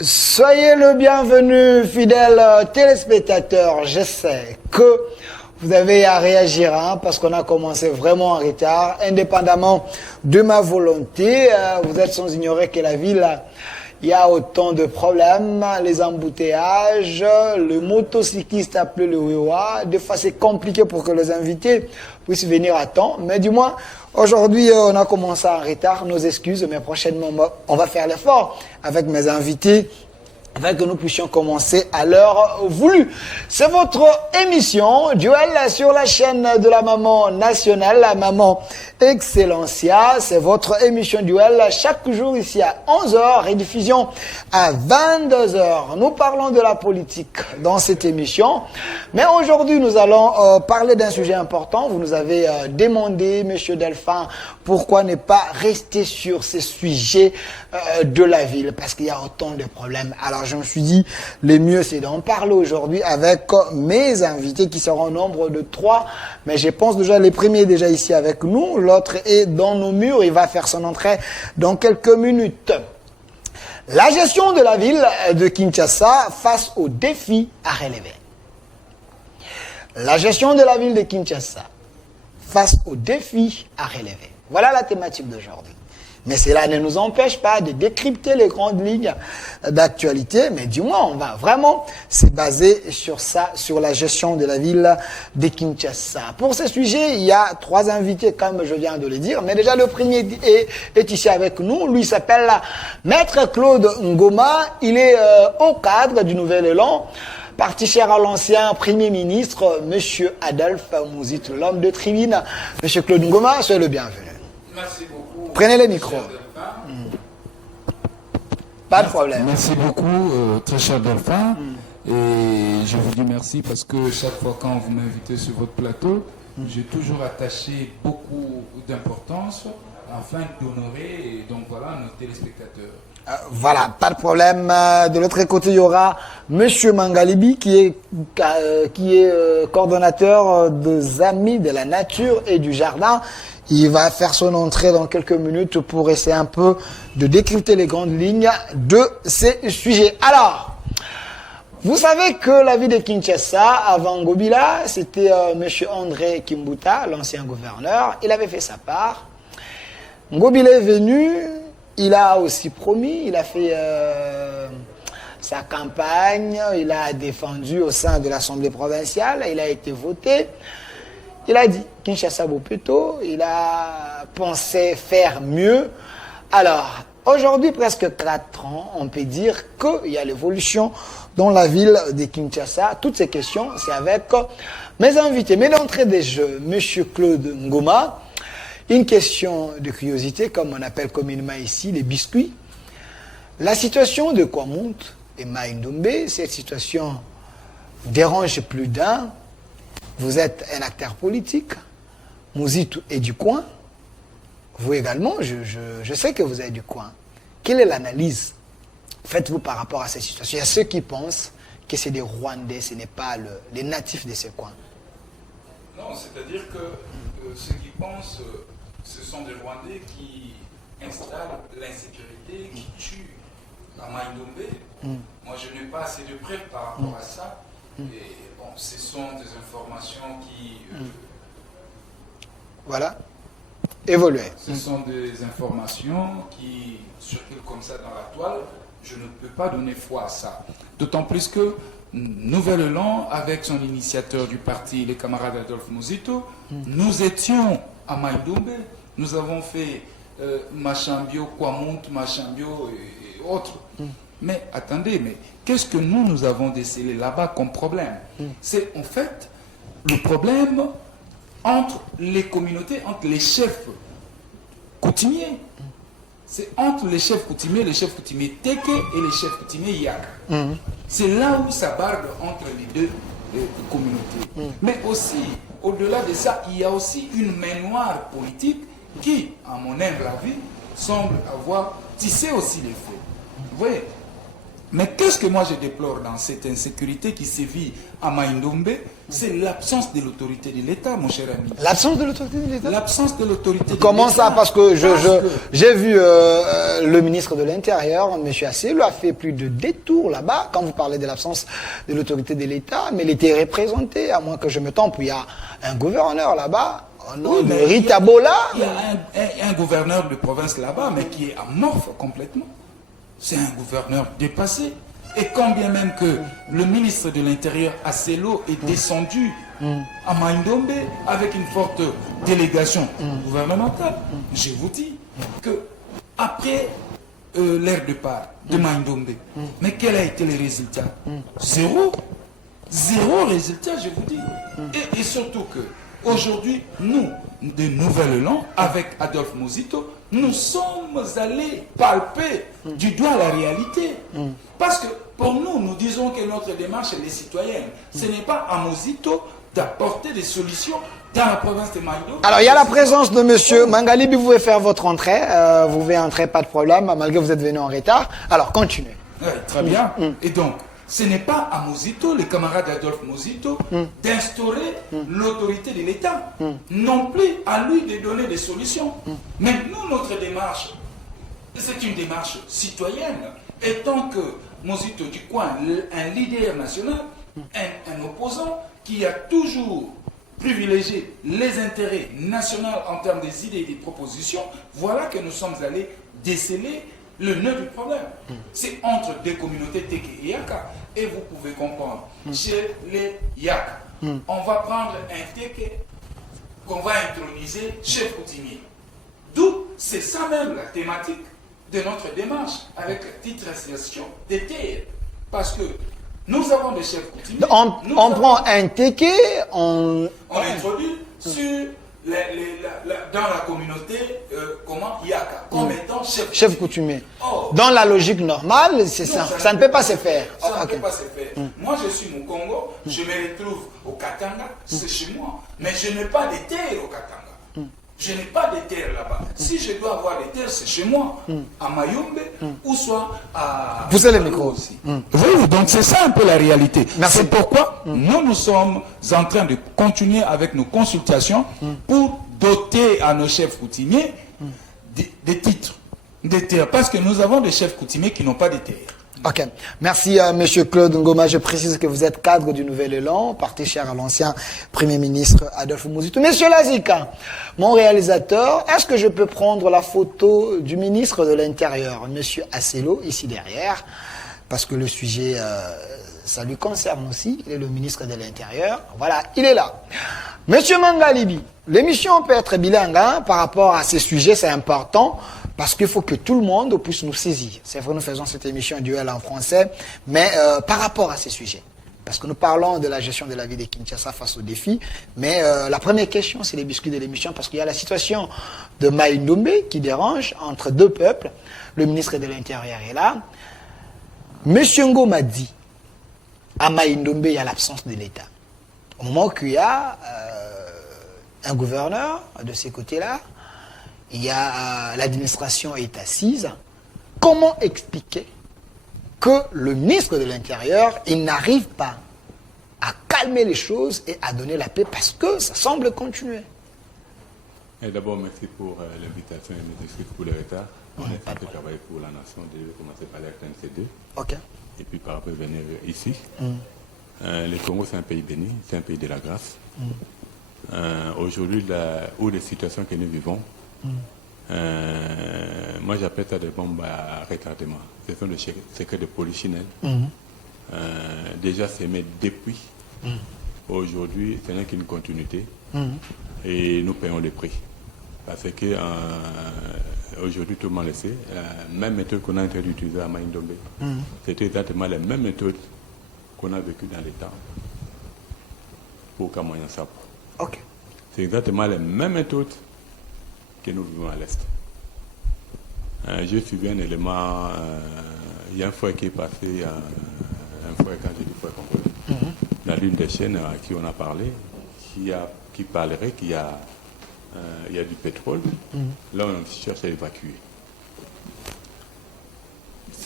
Soyez le bienvenu, fidèles téléspectateurs. Je sais que vous avez à réagir, hein, parce qu'on a commencé vraiment en retard, indépendamment de ma volonté. Vous êtes sans ignorer que la ville, il y a autant de problèmes, les embouteillages, le motocycliste appelé le WEWA. Des fois, c'est compliqué pour que les invités puissent venir à temps. Mais du moins, aujourd'hui, on a commencé en retard. Nos excuses, mais prochainement, on va faire l'effort avec mes invités, afin que nous puissions commencer à l'heure voulue. C'est votre émission, Duel sur la chaîne de la Maman Nationale, la Maman Excellencia. C'est votre émission Duel chaque jour ici à 11h, rediffusion à 22h. Nous parlons de la politique dans cette émission. Mais aujourd'hui, nous allons parler d'un sujet important. Vous nous avez demandé, Monsieur Delphin, pourquoi ne pas rester sur ces sujets de la ville, parce qu'il y a autant de problèmes. Alors je me suis dit, le mieux c'est d'en parler aujourd'hui avec mes invités qui seront au nombre de 3, mais je pense déjà les premiers déjà ici avec nous, l'autre est dans nos murs, il va faire son entrée dans quelques minutes. La gestion de la ville de Kinshasa face aux défis à relever. La gestion de la ville de Kinshasa face aux défis à relever. Voilà la thématique d'aujourd'hui. Mais cela ne nous empêche pas de décrypter les grandes lignes d'actualité, mais du moins, on va vraiment se baser sur ça, sur la gestion de la ville de Kinshasa. Pour ce sujet, il y a 3 invités, comme je viens de le dire, mais déjà le premier est ici avec nous. Lui s'appelle Maître Claude Ngoma. Il est au cadre du Nouvel Élan, parti cher à l'ancien Premier ministre, Monsieur Adolphe Muzito, l'homme de tribune. Monsieur Claude Ngoma, soyez le bienvenu. Merci beaucoup. Prenez les micros. Pas de problème. Merci beaucoup, très cher Delphin. Et je vous dis merci parce que chaque fois quand vous m'invitez sur votre plateau, j'ai toujours attaché beaucoup d'importance afin d'honorer donc voilà nos téléspectateurs. Voilà, pas de problème. De l'autre côté, il y aura Monsieur Mangalibi qui est coordonnateur des Amis de la Nature et du Jardin. Il va faire son entrée dans quelques minutes pour essayer un peu de décrypter les grandes lignes de ces sujets. Alors, vous savez que la ville de Kinshasa, avant Ngobila, c'était Monsieur André Kimbuta, l'ancien gouverneur. Il avait fait sa part. Ngobila est venu, il a aussi promis, il a fait sa campagne, il a défendu au sein de l'Assemblée provinciale, il a été voté. Il a dit Kinshasa Bopeto, il a pensé faire mieux. Alors, aujourd'hui, presque 4 ans, on peut dire qu'il y a l'évolution dans la ville de Kinshasa. Toutes ces questions, c'est avec mes invités. Mais d'entrée des jeux, Monsieur Claude Ngoma, une question de curiosité, comme on appelle communément ici, les biscuits. La situation de Kwamount et Maïndombe, cette situation dérange plus d'un. Vous êtes un acteur politique, Muzito est du coin, vous également, je sais que vous êtes du coin. Quelle est l'analyse faites-vous par rapport à cette situation? Il y a ceux qui pensent que c'est des Rwandais, ce n'est pas les natifs de ce coin. Non, c'est-à-dire que ceux qui pensent, ce sont des Rwandais qui installent l'insécurité, qui tuent à Maïndombe. Moi, je n'ai pas assez de preuves par rapport à ça. Et bon, ce sont des informations qui... Voilà. Évoluer. Ce sont des informations qui circulent comme ça dans la toile. Je ne peux pas donner foi à ça. D'autant plus que Nouvel Élan, avec son initiateur du parti, les camarades Adolphe Muzito, nous étions à Maïndombe. Nous avons fait Machambio, Kwamount, Machambio et autres. Mais attendez, mais qu'est-ce que nous avons décelé là-bas comme problème? C'est en fait le problème entre les communautés, entre les chefs coutumiers. C'est entre les chefs coutumiers Teke et les chefs coutumiers Yak. C'est là où ça barde entre les deux communautés. Mais aussi, au-delà de ça, il y a aussi une main noire politique qui, à mon humble avis, semble avoir tissé aussi les faits. Vous voyez, Mais qu'est-ce que moi je déplore dans cette insécurité qui sévit à Maïndombe? C'est l'absence de l'autorité de l'État, mon cher ami. L'absence de l'autorité de l'État? L'absence de l'autorité de l'État. Comment ça? Parce que j'ai vu le ministre de l'Intérieur, M. Asselo, a fait plus de détours là-bas quand vous parlez de l'absence de l'autorité de l'État, mais il était représenté, à moins que je me trompe, il y a un gouverneur là-bas. Oui, mais Rita Bola. Il y a un gouverneur de province là-bas, mais qui est amorphe complètement. C'est un gouverneur dépassé. Et quand bien même que le ministre de l'Intérieur, Asselo, est descendu à Maïndombe avec une forte délégation gouvernementale, je vous dis que après l'ère de part de Maïndombe, mais quel a été le résultat? Zéro. Zéro résultat, je vous dis. Et surtout que aujourd'hui, nous, de Nouvelle-Élan, avec Adolphe Muzito, nous sommes allés palper du doigt la réalité. Parce que pour nous, nous disons que notre démarche est citoyenne. Ce n'est pas à Muzito d'apporter des solutions dans la province de Maïdo. Alors, il y a la présence de monsieur Mangalibi, vous pouvez faire votre entrée. Vous pouvez entrer, pas de problème, malgré que vous êtes venu en retard. Alors, continuez. Oui, très bien. Et donc, ce n'est pas à Muzito, les camarades d'Adolphe Muzito, d'instaurer l'autorité de l'État. Non plus à lui de donner des solutions. Mais nous, notre démarche, c'est une démarche citoyenne. Et tant que Muzito du coin, un leader national, un opposant qui a toujours privilégié les intérêts nationaux en termes des idées et des propositions, voilà que nous sommes allés déceler le nœud du problème. C'est entre deux communautés Teke et Yaka. Et vous pouvez comprendre, chez les Yaka, on va prendre un Teke qu'on va introniser chef coutumier. D'où, c'est ça même la thématique de notre démarche avec titrisation des terres. Parce que nous avons des chefs coutumiers. On prend un Teke, on introduit sur dans la communauté, comment Yaka, comme étant chef coutumier. Dans la logique normale, ça ne peut pas se faire. Ça ne peut pas se faire. Moi, je suis au Congo, je me retrouve au Katanga, c'est chez moi. Mais je n'ai pas de terre au Katanga. Je n'ai pas de terre là-bas. Si je dois avoir des terres, c'est chez moi, à Mayombe, ou soit à... Poussez le micro aussi. Oui, donc c'est ça un peu la réalité. C'est pourquoi nous sommes en train de continuer avec nos consultations pour doter à nos chefs coutumiers des titres, des terres. Parce que nous avons des chefs coutumiers qui n'ont pas de terres. Ok. Merci à M. Claude Ngoma. Je précise que vous êtes cadre du Nouvel Élan, parti cher à l'ancien Premier ministre Adolphe Muzito. Monsieur Lazika, mon réalisateur, est-ce que je peux prendre la photo du ministre de l'Intérieur, M. Asselo, ici derrière, parce que le sujet, ça lui concerne aussi. Il est le ministre de l'Intérieur. Voilà, il est là. Monsieur Mangalibi, l'émission peut être bilingue hein, par rapport à ces sujets, c'est important. Parce qu'il faut que tout le monde puisse nous saisir. C'est vrai, nous faisons cette émission duel en français, mais par rapport à ces sujets. Parce que nous parlons de la gestion de la vie de Kinshasa face aux défis. Mais la première question, c'est les biscuits de l'émission, parce qu'il y a la situation de Maïndombe qui dérange entre deux peuples. Le ministre de l'Intérieur est là. Monsieur Ngoma dit, à Maïndombe, il y a l'absence de l'État. Au moment qu'il y a un gouverneur de ces côtés-là, il y a l'administration est assise. Comment expliquer que le ministre de l'Intérieur, il n'arrive pas à calmer les choses et à donner la paix parce que ça semble continuer? D'abord, merci pour l'invitation et mes excuses pour le retard. On est en train de travailler pour la nation, de commencer par la RTNC2. Ok. Et puis par après venir ici. Le Congo, c'est un pays béni, c'est un pays de la grâce. Aujourd'hui, où les situations que nous vivons, moi j'appelle ça des bombes à retardement. Ce sont des secrets de polichinelle. Déjà semés depuis. Aujourd'hui, ce n'est qu'une continuité. Et nous payons le prix. Parce que aujourd'hui, tout le monde le sait, la même méthode qu'on a en train d'utiliser à Maïndombe, c'est exactement la même méthode qu'on a vécue dans les temps pour Kamoyan Sapo. Ok. C'est exactement la même méthode que nous vivons à l'Est. J'ai suivi un élément, il y a un frère qui est passé, un frère, quand j'ai dit frère congolais, dans l'une des chaînes à qui on a parlé, qui parlerait qu'il y a du pétrole. Là, on cherche à évacuer.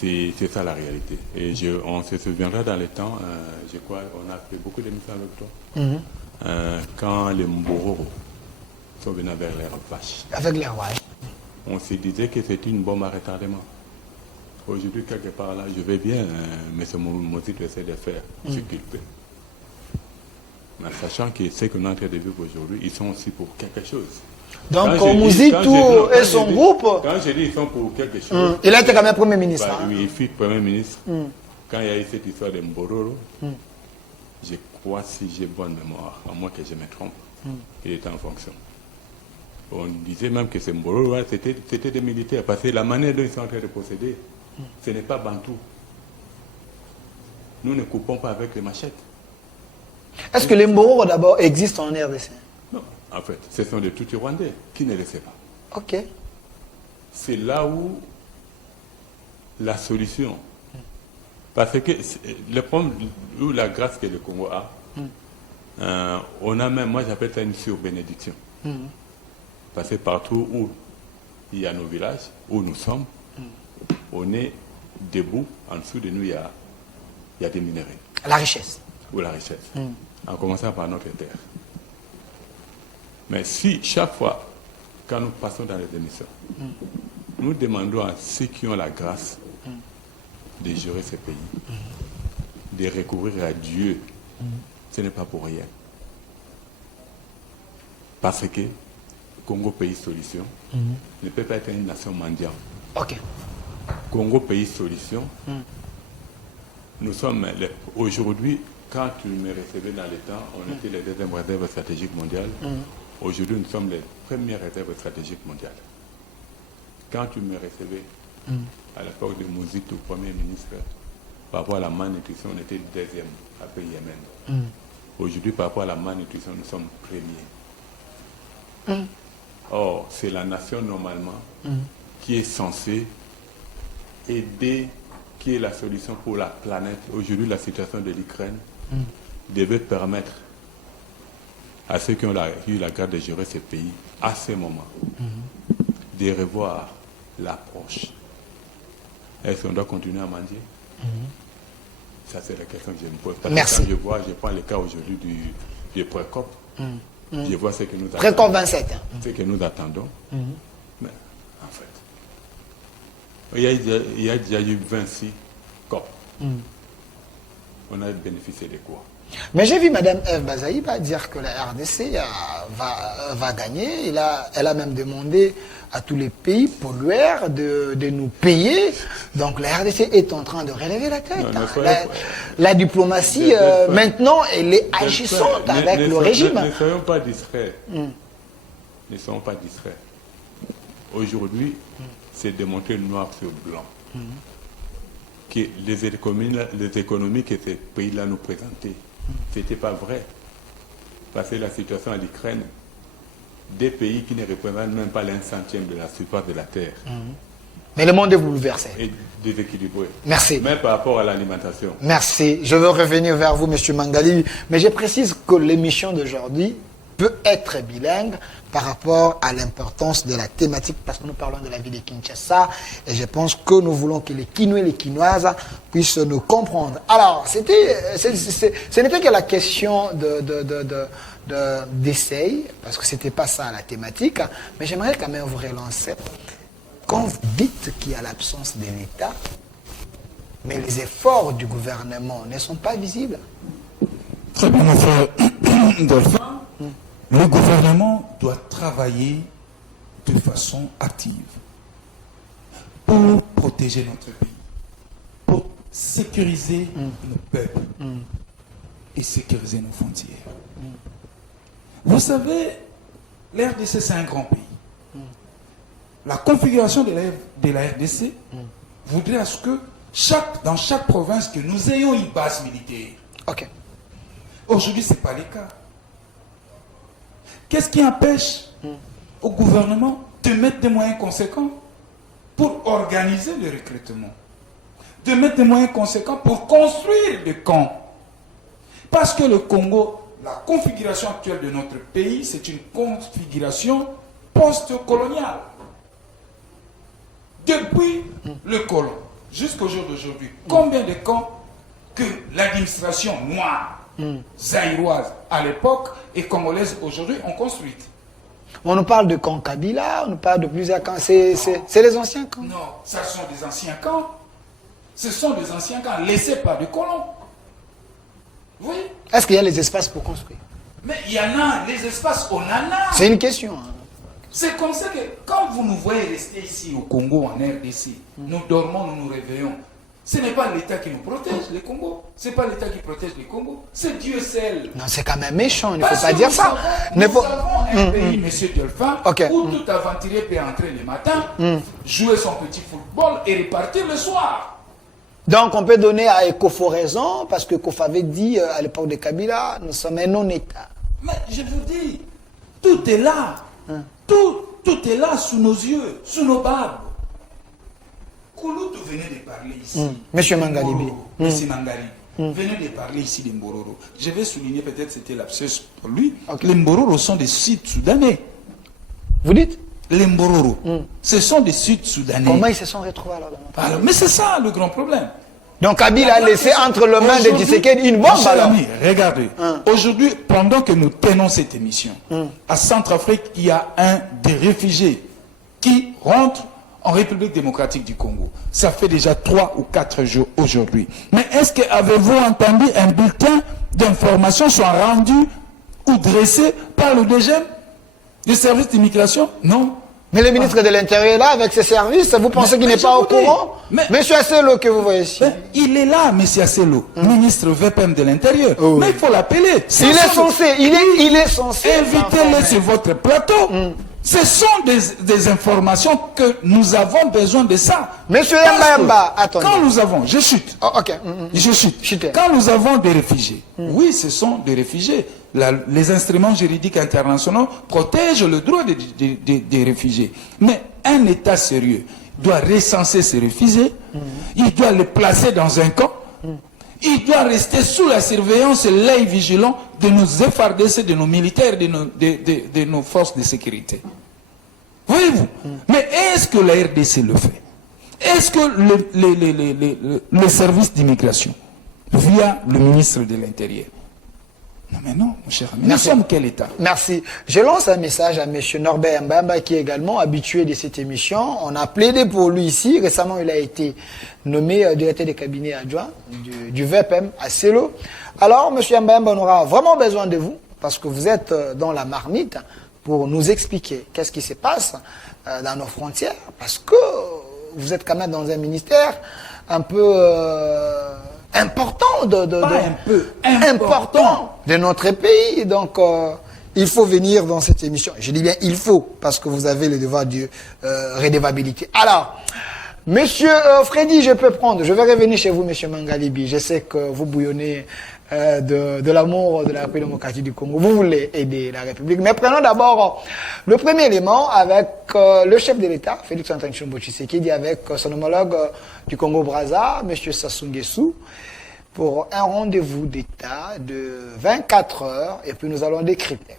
c'est ça la réalité. Et on se souviendra dans les temps, je crois, on a fait beaucoup d'émissions avec toi, quand les Mbororo sont venus vers leurs vaches. Avec les rois. On se disait que c'était une bombe à retardement. Aujourd'hui, quelque part là, je vais bien, mais ce Mozit essaie de faire ce qu'il peut. Mais sachant que ce qu'on est en train de vivre aujourd'hui, ils sont aussi pour quelque chose. Donc, Mouzitou et son groupe. Quand je dis ils sont pour quelque chose. Il a été quand même Premier ministre. Bah, oui, il fut Premier ministre. Quand il y a eu cette histoire de Mbororo, je crois, si j'ai bonne mémoire, à moins que je me trompe, il était en fonction. On disait même que ces Mbororo, c'était des militaires, parce que la manière dont ils sont en train de procéder, ce n'est pas Bantou. Nous ne coupons pas avec les machettes. Est-ce que les Mbororo d'abord existent en RDC? Non, en fait, ce sont des Tutsis rwandais qui ne le savent pas. Ok. C'est là où la solution, parce que le problème, ou la grâce que le Congo a, on a même, moi j'appelle ça une surbénédiction. Parce que partout où il y a nos villages, où nous sommes, on est debout, en dessous de nous il y a des minéraux. La richesse. Ou la richesse, en commençant par notre terre. Mais si chaque fois, quand nous passons dans les émissions, nous demandons à ceux qui ont la grâce de gérer ces pays, de recourir à Dieu, ce n'est pas pour rien. Parce que Congo pays solution ne peut pas être une nation mondiale. Ok. Congo pays solution, nous sommes aujourd'hui. Quand tu me recevais dans les temps, on était les deuxièmes réserves stratégiques mondiales. Aujourd'hui, nous sommes les premières réserves stratégiques mondiales. Quand tu me recevais, à l'époque de Mouzitou, Premier ministre, par rapport à la malnutrition, on était deuxième après Yémen. Aujourd'hui, par rapport à la malnutrition, nous sommes premiers. Or, c'est la nation, normalement, qui est censée aider, qui est la solution pour la planète. Aujourd'hui, la situation de l'Ukraine devait permettre à ceux qui ont eu la grâce de gérer ces pays, à ce moment, de revoir l'approche. Est-ce qu'on doit continuer à mendier? Ça, c'est la question que je me pose. Parce Merci. que quand je prends le cas aujourd'hui du Précop, je vois ce que nous attendons. Précop 27. Ce que nous attendons. Mais, en fait, il y a déjà eu 26 COP. On a bénéficié de quoi? Mais j'ai vu Mme Eve Bazaïba dire que la RDC va gagner. Elle a même demandé à tous les pays pollueurs de nous payer. Donc la RDC est en train de relever la tête. La diplomatie, maintenant, elle est agissante avec le régime. Ne soyons pas distraits. Ne soyons pas distraits. Aujourd'hui, c'est démontré noir sur blanc que les économies que ces pays-là nous présentaient, ce n'était pas vrai. Parce que la situation en Ukraine, des pays qui ne représentent même pas l'1/100 de la surface de la Terre. Mais le monde est bouleversé. Et déséquilibré. Merci. Même par rapport à l'alimentation. Merci. Je veux revenir vers vous, M. Mangali. Mais je précise que l'émission d'aujourd'hui peut être bilingue par rapport à l'importance de la thématique, parce que nous parlons de la vie de Kinshasa, et je pense que nous voulons que les Kinois et les Kinoises puissent nous comprendre. Alors, ce n'était que la question d'essai, parce que ce n'était pas ça la thématique, mais j'aimerais quand même vous relancer. Quand vous dites qu'il y a l'absence de l'État, mais les efforts du gouvernement ne sont pas visibles. Très bien, mon frère Delphin. Le gouvernement doit travailler de façon active pour protéger notre pays, pour sécuriser nos peuples et sécuriser nos frontières. Vous savez, l'RDC, c'est un grand pays. La configuration de la RDC voudrait à ce que dans chaque province, que nous ayons une base militaire. Ok. Aujourd'hui, ce n'est pas le cas. Qu'est-ce qui empêche au gouvernement de mettre des moyens conséquents pour organiser le recrutement, de mettre des moyens conséquents pour construire des camps? Parce que le Congo, la configuration actuelle de notre pays, c'est une configuration post-coloniale. Depuis le colon, jusqu'au jour d'aujourd'hui, combien de camps que l'administration noire, zaïroise à l'époque et congolaise aujourd'hui ont construit? On nous parle de camp Kabila, on nous parle de plusieurs camps. C'est les anciens camps? Non, ça sont des anciens camps. Ce sont des anciens camps laissés par des colons. Oui. Est-ce qu'il y a les espaces pour construire? Mais il y en a, les espaces, on en a. C'est une question. Hein. C'est comme ça que quand vous nous voyez rester ici au Congo, en RDC, nous dormons, nous nous réveillons. Ce n'est pas l'État qui nous protège, les Congos. Ce n'est pas l'État qui protège les Congos. C'est Dieu seul. Non, c'est quand même méchant, il ne faut Parce pas que dire ça. Nous avons un pays, monsieur Delphin, Ok. où tout aventurier peut entrer le matin, jouer son petit football et repartir le soir. Donc on peut donner à Ekofo raison, parce que Ekofo avait dit à l'époque de Kabila, nous sommes un non-État. Mais je vous dis, tout est là. Tout est là sous nos yeux, sous nos barbes. Kouloutou venait de parler ici. Monsieur Mangalibi. Monsieur Mangali. Venez de parler ici des Mbororo. Je vais souligner, peut-être c'était lapsus pour lui, les Mbororo sont des Sud-Soudanais. Vous dites? Les Mbororo, ce sont des Sud-Soudanais. Comment ils se sont retrouvés alors? Alors, mais c'est ça le grand problème. Donc Kabila a laissé entre les mains de Tshisekedi une bombe cher alors. ami, regardez. Aujourd'hui, pendant que nous tenons cette émission, à Centrafrique, il y a un des réfugiés qui rentre en République démocratique du Congo. Ça fait déjà 3 ou 4 jours aujourd'hui. Mais est-ce que avez-vous entendu un bulletin d'information soit rendu ou dressé par le DGM, le service d'immigration? Non. Mais le ministre de l'Intérieur est là avec ses services, vous pensez qu'il n'est pas au courant? Monsieur Asselo que vous voyez ici. Il est là, monsieur Asselo, ministre VPM de l'Intérieur. Mais il faut l'appeler. Il est censé. Invitez-le sur votre plateau. Ce sont des informations que nous avons besoin de ça. Monsieur Yamba, attendez. Quand nous avons, je chute. Oh, ok. Je chute. Quand nous avons des réfugiés, oui, ce sont des réfugiés. Les instruments juridiques internationaux protègent le droit des réfugiés. Mais un État sérieux doit recenser ces réfugiés, il doit les placer dans un camp, il doit rester sous la surveillance et l'œil vigilant de nos FARDC, de nos militaires, de nos forces de sécurité. Voyez-vous? Mais est-ce que la RDC le fait? Est-ce que le service d'immigration, via le ministre de l'Intérieur? Non mais non, mon cher ami. Nous sommes quel État? Merci. Je lance un message à M. Norbert Mbamba, qui est également habitué de cette émission. On a plaidé pour lui ici. Récemment, il a été nommé directeur des cabinets adjoints du VPM à Selo. Alors, M. Mbamba, on aura vraiment besoin de vous, parce que vous êtes dans la marmite, pour nous expliquer qu'est-ce qui se passe dans nos frontières, parce que vous êtes quand même dans un ministère un peu... important important de notre pays. Donc, il faut venir dans cette émission. Je dis bien il faut, parce que vous avez le devoir de redevabilité. Alors, monsieur Freddy, je vais revenir chez vous, monsieur Mangalibi. Je sais que vous bouillonnez de l'amour de la République démocratique du Congo. Vous voulez aider la République. Mais prenons d'abord le premier élément avec le chef de l'État, Félix Antoine Tshilombo Tshisekedi, avec son homologue du Congo-Brazza, monsieur Sassou Nguesso, pour un rendez-vous d'État de 24 heures, et puis nous allons décrypter.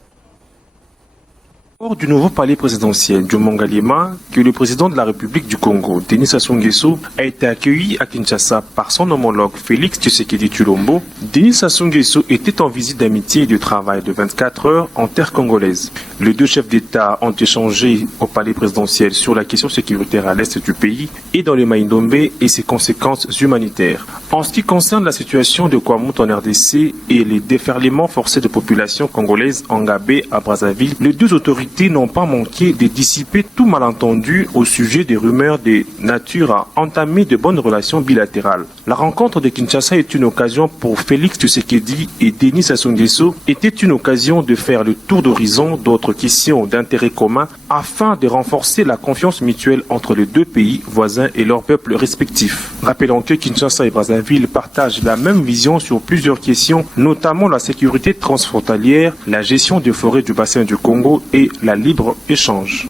Lors du nouveau palais présidentiel du Mongaliema, que le président de la République du Congo, Denis Sassou Nguesso, a été accueilli à Kinshasa par son homologue Félix Tshisekedi Tshilombo, Denis Sassou Nguesso était en visite d'amitié et de travail de 24 heures en terre congolaise. Les deux chefs d'État ont échangé au palais présidentiel sur la question sécuritaire à l'est du pays et dans le Maïndombe et ses conséquences humanitaires. En ce qui concerne la situation de Kwamout en RDC et les déferlements forcés de populations congolaises en Gabé à Brazzaville, les deux autorités n'ont pas manqué de dissiper tout malentendu au sujet des rumeurs de nature à entamer de bonnes relations bilatérales. La rencontre de Kinshasa est une occasion pour Félix Tshisekedi et Denis Sassou Nguesso, était une occasion de faire le tour d'horizon d'autres questions d'intérêt commun afin de renforcer la confiance mutuelle entre les deux pays voisins et leurs peuples respectifs. Rappelons que Kinshasa et Brazzaville partagent la même vision sur plusieurs questions, notamment la sécurité transfrontalière, la gestion des forêts du bassin du Congo et la libre-échange.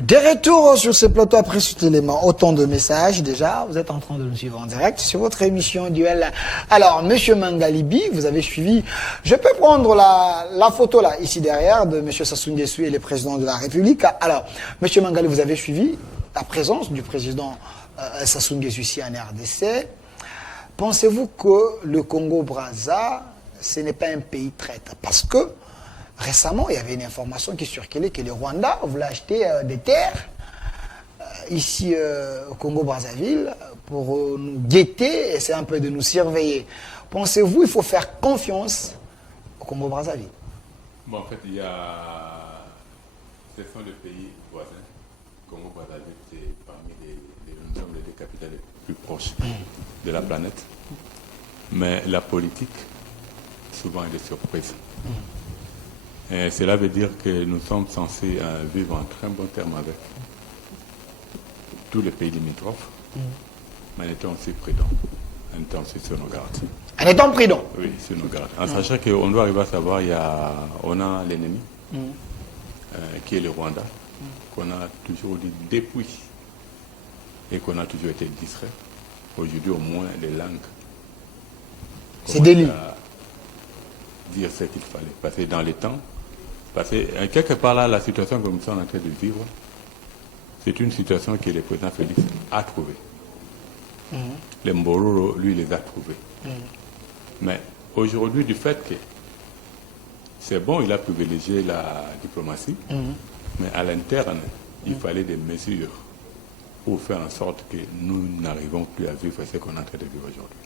De retour sur ce plateau après cet élément, autant de messages déjà, vous êtes en train de nous suivre en direct sur votre émission Duel. Alors, monsieur Mangalibi, vous avez suivi, je peux prendre la photo là, ici derrière, de monsieur Sassou Nguesso et le président de la République. Alors, monsieur Mangalibi, vous avez suivi la présence du président Sassou Nguesso ici en RDC. Pensez-vous que le Congo-Brazza, ce n'est pas un pays traître? Parce que récemment, il y avait une information qui circulait que le Rwanda voulait acheter des terres ici au Congo-Brazzaville pour nous guetter et essayer un peu de nous surveiller. Pensez-vous qu'il faut faire confiance au Congo-Brazzaville? Bon, en fait, il y a... Ce sont les pays voisins. Congo-Brazzaville, c'est parmi les deux capitales les plus proches de la planète. Mais la politique, souvent, elle est surprise. Et cela veut dire que nous sommes censés vivre en très bon terme avec tous les pays limitrophes, mais en étant aussi prudents, en étant aussi sur nos gardes. En étant prudents? Oui, sur nos gardes. En sachant qu'on doit arriver à savoir, on a l'ennemi, qui est le Rwanda, qu'on a toujours dit depuis, et qu'on a toujours été distrait. Aujourd'hui, au moins, les langues. C'est délit. Dire ce qu'il fallait. Parce que dans les temps, parce que quelque part là, la situation que nous sommes en train de vivre, c'est une situation que le président Félix a trouvée. Les Mbororo, lui, les a trouvés. Mais aujourd'hui, du fait que c'est bon, il a privilégié la diplomatie, mais à l'interne, il fallait des mesures pour faire en sorte que nous n'arrivons plus à vivre ce qu'on est en train de vivre aujourd'hui.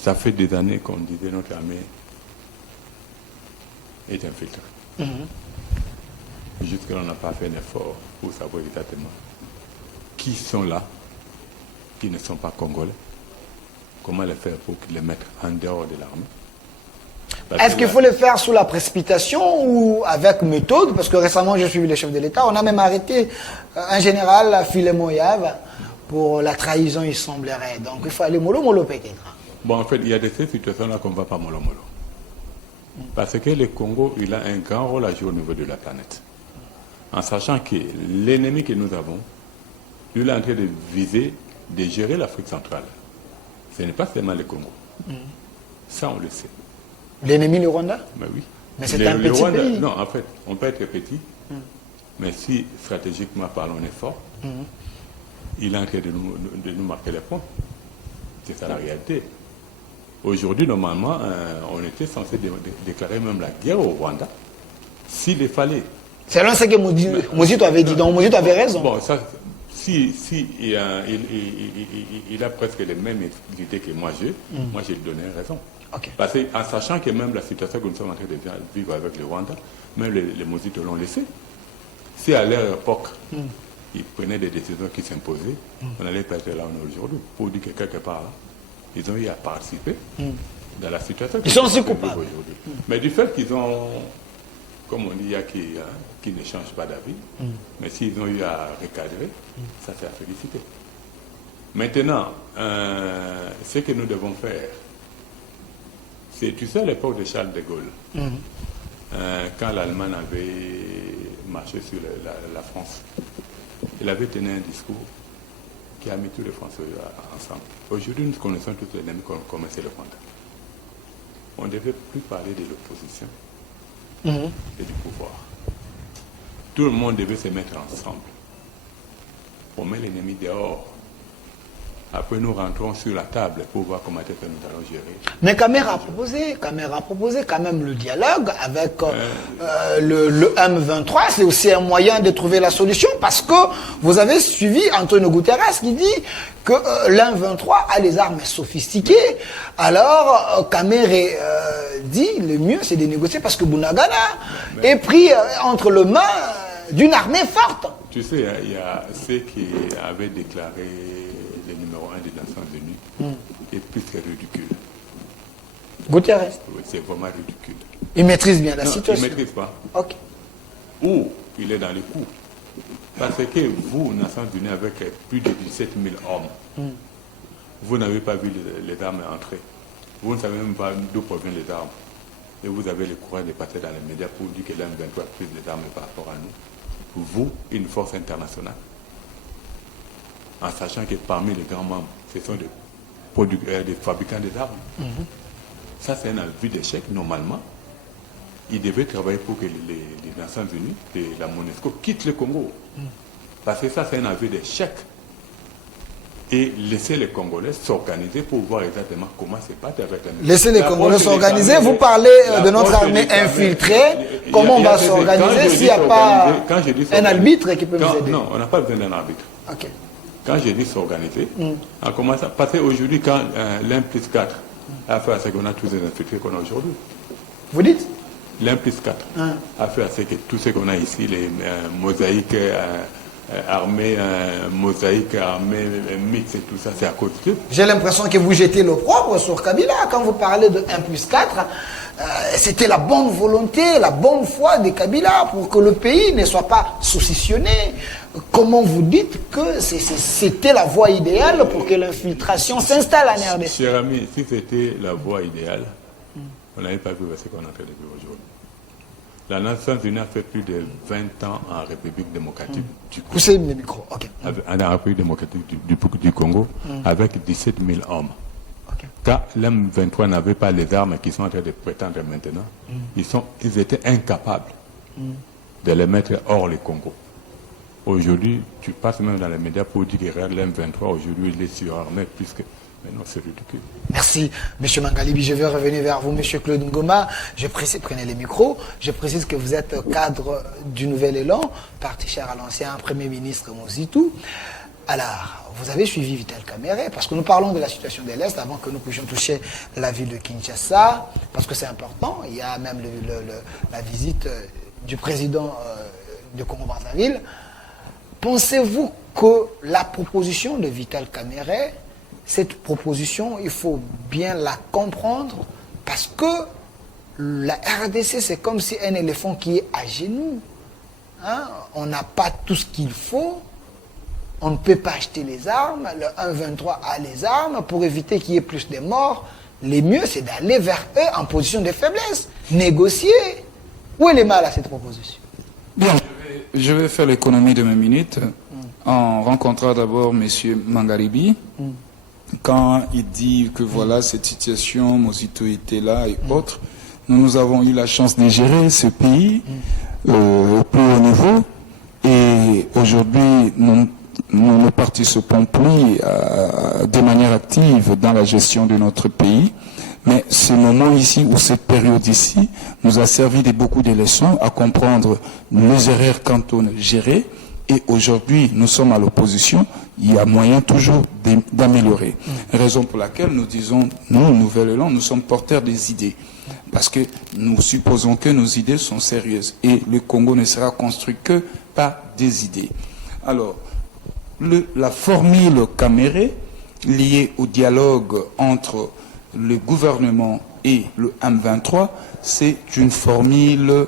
Ça fait des années qu'on disait que notre armée est infiltrée. Jusque-là, on n'a pas fait un effort pour savoir exactement qui sont là, qui ne sont pas congolais, comment les faire pour les mettre en dehors de l'armée. Est-ce qu'il faut le faire sous la précipitation ou avec méthode? Parce que récemment, j'ai suivi le chef de l'État. On a même arrêté un général, Filemon Yav, pour la trahison, il semblerait. Donc, il faut aller mollo peut-être. Bon, en fait, il y a de ces situations-là qu'on ne va pas mollo. Parce que le Congo, il a un grand rôle à jouer au niveau de la planète. En sachant que l'ennemi que nous avons, lui, il est en train de viser, de gérer l'Afrique centrale. Ce n'est pas seulement le Congo. Ça, on le sait. L'ennemi, le Rwanda? Mais oui. Mais c'est un petit Rwanda, pays. Non, en fait, on peut être petit, mais si stratégiquement parlant, on est fort, il est en train de nous marquer les points. C'est ça la réalité. Aujourd'hui, normalement, on était censé déclarer même la guerre au Rwanda, s'il le fallait. Selon ce que Mozito avait dit, donc Mozito avait raison. Bon, ça, il a presque les mêmes idées que moi j'ai, moi j'ai donné raison. Okay. Parce qu'en sachant que même la situation que nous sommes en train de vivre avec le Rwanda, même les Mozito l'ont laissé. Si à leur époque, ils prenaient des décisions qui s'imposaient, on allait pas être là on est aujourd'hui. Pour dire que quelque part, là, ils ont eu à participer dans la situation. Ils sont aussi coupables. Mais du fait qu'ils ont, comme on dit, il y a qui ne changent pas d'avis, mais s'ils ont eu à recadrer, ça c'est à féliciter. Maintenant, ce que nous devons faire, c'est, tu sais, à l'époque de Charles de Gaulle, quand l'Allemagne avait marché sur la France, il avait tenu un discours qui a mis tous les Français ensemble. Aujourd'hui, nous connaissons tous les ennemis comme c'est le Rwanda. On ne devait plus parler de l'opposition et du pouvoir. Tout le monde devait se mettre ensemble. On met l'ennemi dehors. Après, nous rentrons sur la table pour voir comment nous allons gérer. Mais Kamera a proposé quand même le dialogue avec le M23. C'est aussi un moyen de trouver la solution parce que vous avez suivi Antonio Guterres qui dit que l'M23 a les armes sophistiquées. Alors, Kamera dit le mieux c'est de négocier parce que Bunagana est pris entre les mains d'une armée forte. Tu sais, il y a ceux qui avaient déclaré le numéro 1 des Nations Unies est plus que ridicule. Guterres? Oui, c'est vraiment ridicule. Il maîtrise bien la situation? Il ne maîtrise pas. Ok. Ou il est dans les coups. Parce que vous, Nations Unies, avec plus de 17 000 hommes, vous n'avez pas vu les armes entrer. Vous ne savez même pas d'où proviennent les armes. Et vous avez le courage de passer dans les médias pour dire que l'M23 a pris des armes par rapport à nous. Vous, une force internationale, en sachant que parmi les grands membres, ce sont des fabricants des armes. Ça, c'est un avis d'échec, normalement. Ils devaient travailler pour que les Nations Unies et la MONUSCO quittent le Congo. Parce que ça, c'est un aveu d'échec. Et laisser les Congolais s'organiser pour voir exactement comment se battre avec la milice. Laissez les Congolais s'organiser. Vous parlez de notre armée infiltrée. Comment on va s'organiser s'il n'y a pas un arbitre qui peut nous aider? Non, on n'a pas besoin d'un arbitre. Okay. Quand j'ai dit s'organiser, on commence à passer aujourd'hui quand l'M plus 4 a fait à ce qu'on a tous les infiltrés qu'on a aujourd'hui. Vous dites? L'M plus 4 a fait à ce que tout ce qu'on a ici, les mosaïques armées, mosaïques armées mixtes et tout ça, c'est à cause de... J'ai l'impression que vous jetez l'opprobre sur Kabila. Quand vous parlez de 1 plus 4, c'était la bonne volonté, la bonne foi de Kabila pour que le pays ne soit pas saucissonné. Comment vous dites que c'était la voie idéale pour que l'infiltration s'installe en RDC? Cher ami, si c'était la voie idéale, on n'avait pas vu ce qu'on est en train de vivre aujourd'hui. La Nations Unies a fait plus de 20 ans en République démocratique du Congo. Poussez le micro, ok. En République démocratique du Congo, avec 17 000 hommes. Okay. Quand l'M23 n'avait pas les armes qui sont en train de prétendre maintenant, ils étaient incapables de les mettre hors le Congo. Aujourd'hui, tu passes même dans les médias pour dire que l'M23, aujourd'hui, il est surarmé puisque... Mais non, c'est ridicule. Merci, M. Mangalibi. Je vais revenir vers vous, M. Claude Ngoma. Je précise, prenez les micros. Je précise que vous êtes cadre du Nouvel Élan, parti cher à l'ancien Premier ministre Mozitou. Alors, vous avez suivi Vital Kamerhe, parce que nous parlons de la situation de l'Est avant que nous puissions toucher la ville de Kinshasa, parce que c'est important. Il y a même la visite du président de Congo-Brazzaville. Pensez-vous que la proposition de Vital Kamerhe, cette proposition, il faut bien la comprendre parce que la RDC, c'est comme si un éléphant qui est à genoux. Hein? On n'a pas tout ce qu'il faut. On ne peut pas acheter les armes. Le 1-23 a les armes pour éviter qu'il y ait plus de morts. Le mieux, c'est d'aller vers eux en position de faiblesse. Négocier. Où est le mal à cette proposition? Bien, je vais faire l'économie de mes minutes en rencontrant d'abord M. Mangalibi. Quand il dit que voilà, cette situation, Mozitou était là et autres, nous avons eu la chance de gérer ce pays au plus haut niveau. Et aujourd'hui, nos partis se plient de manière active dans la gestion de notre pays. Mais ce moment ici, ou cette période ici, nous a servi de beaucoup de leçons à comprendre les erreurs quand on gérait. Et aujourd'hui, nous sommes à l'opposition, il y a moyen toujours d'améliorer. Raison pour laquelle nous disons, nous, Nouvel Élan, nous sommes porteurs des idées. Parce que nous supposons que nos idées sont sérieuses. Et le Congo ne sera construit que par des idées. Alors, la formule Kamerhe, liée au dialogue entre le gouvernement et le M23, c'est une formule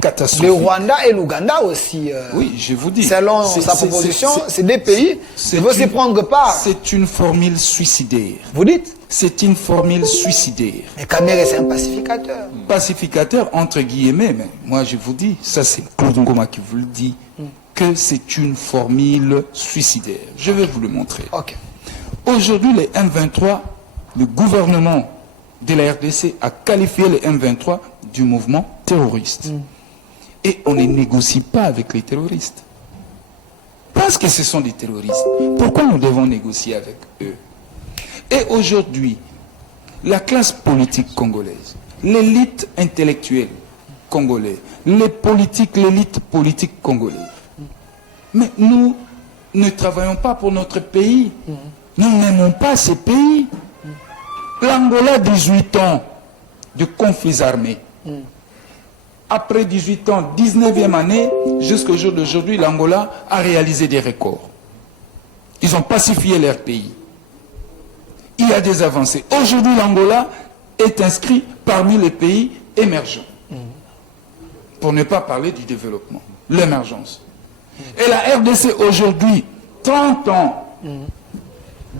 catastrophique. Le Rwanda et l'Ouganda aussi. Oui, je vous dis. Selon sa proposition, c'est des pays qui veulent s'y prendre part. C'est une formule suicidaire. Vous dites? C'est une formule suicidaire. Mais Kamerhe, c'est un pacificateur. Pacificateur, entre guillemets, mais moi je vous dis, ça c'est Claude Ngoma qui vous le dit, que c'est une formule suicidaire. Je vais vous le montrer. Okay. Aujourd'hui, les M23, le gouvernement de la RDC a qualifié les M23 du mouvement terroriste. Et on ne négocie pas avec les terroristes. Parce que ce sont des terroristes. Pourquoi nous devons négocier avec eux? Et aujourd'hui, la classe politique congolaise, l'élite intellectuelle congolaise, l'élite politique congolaise, mais nous ne travaillons pas pour notre pays. Nous n'aimons pas ce pays. L'Angola, 18 ans de conflits armés. Après 18 ans, 19e année, jusqu'au jour d'aujourd'hui, l'Angola a réalisé des records. Ils ont pacifié leur pays. Il y a des avancées. Aujourd'hui, l'Angola est inscrit parmi les pays émergents. Pour ne pas parler du développement, l'émergence. Et la RDC aujourd'hui, 30 ans,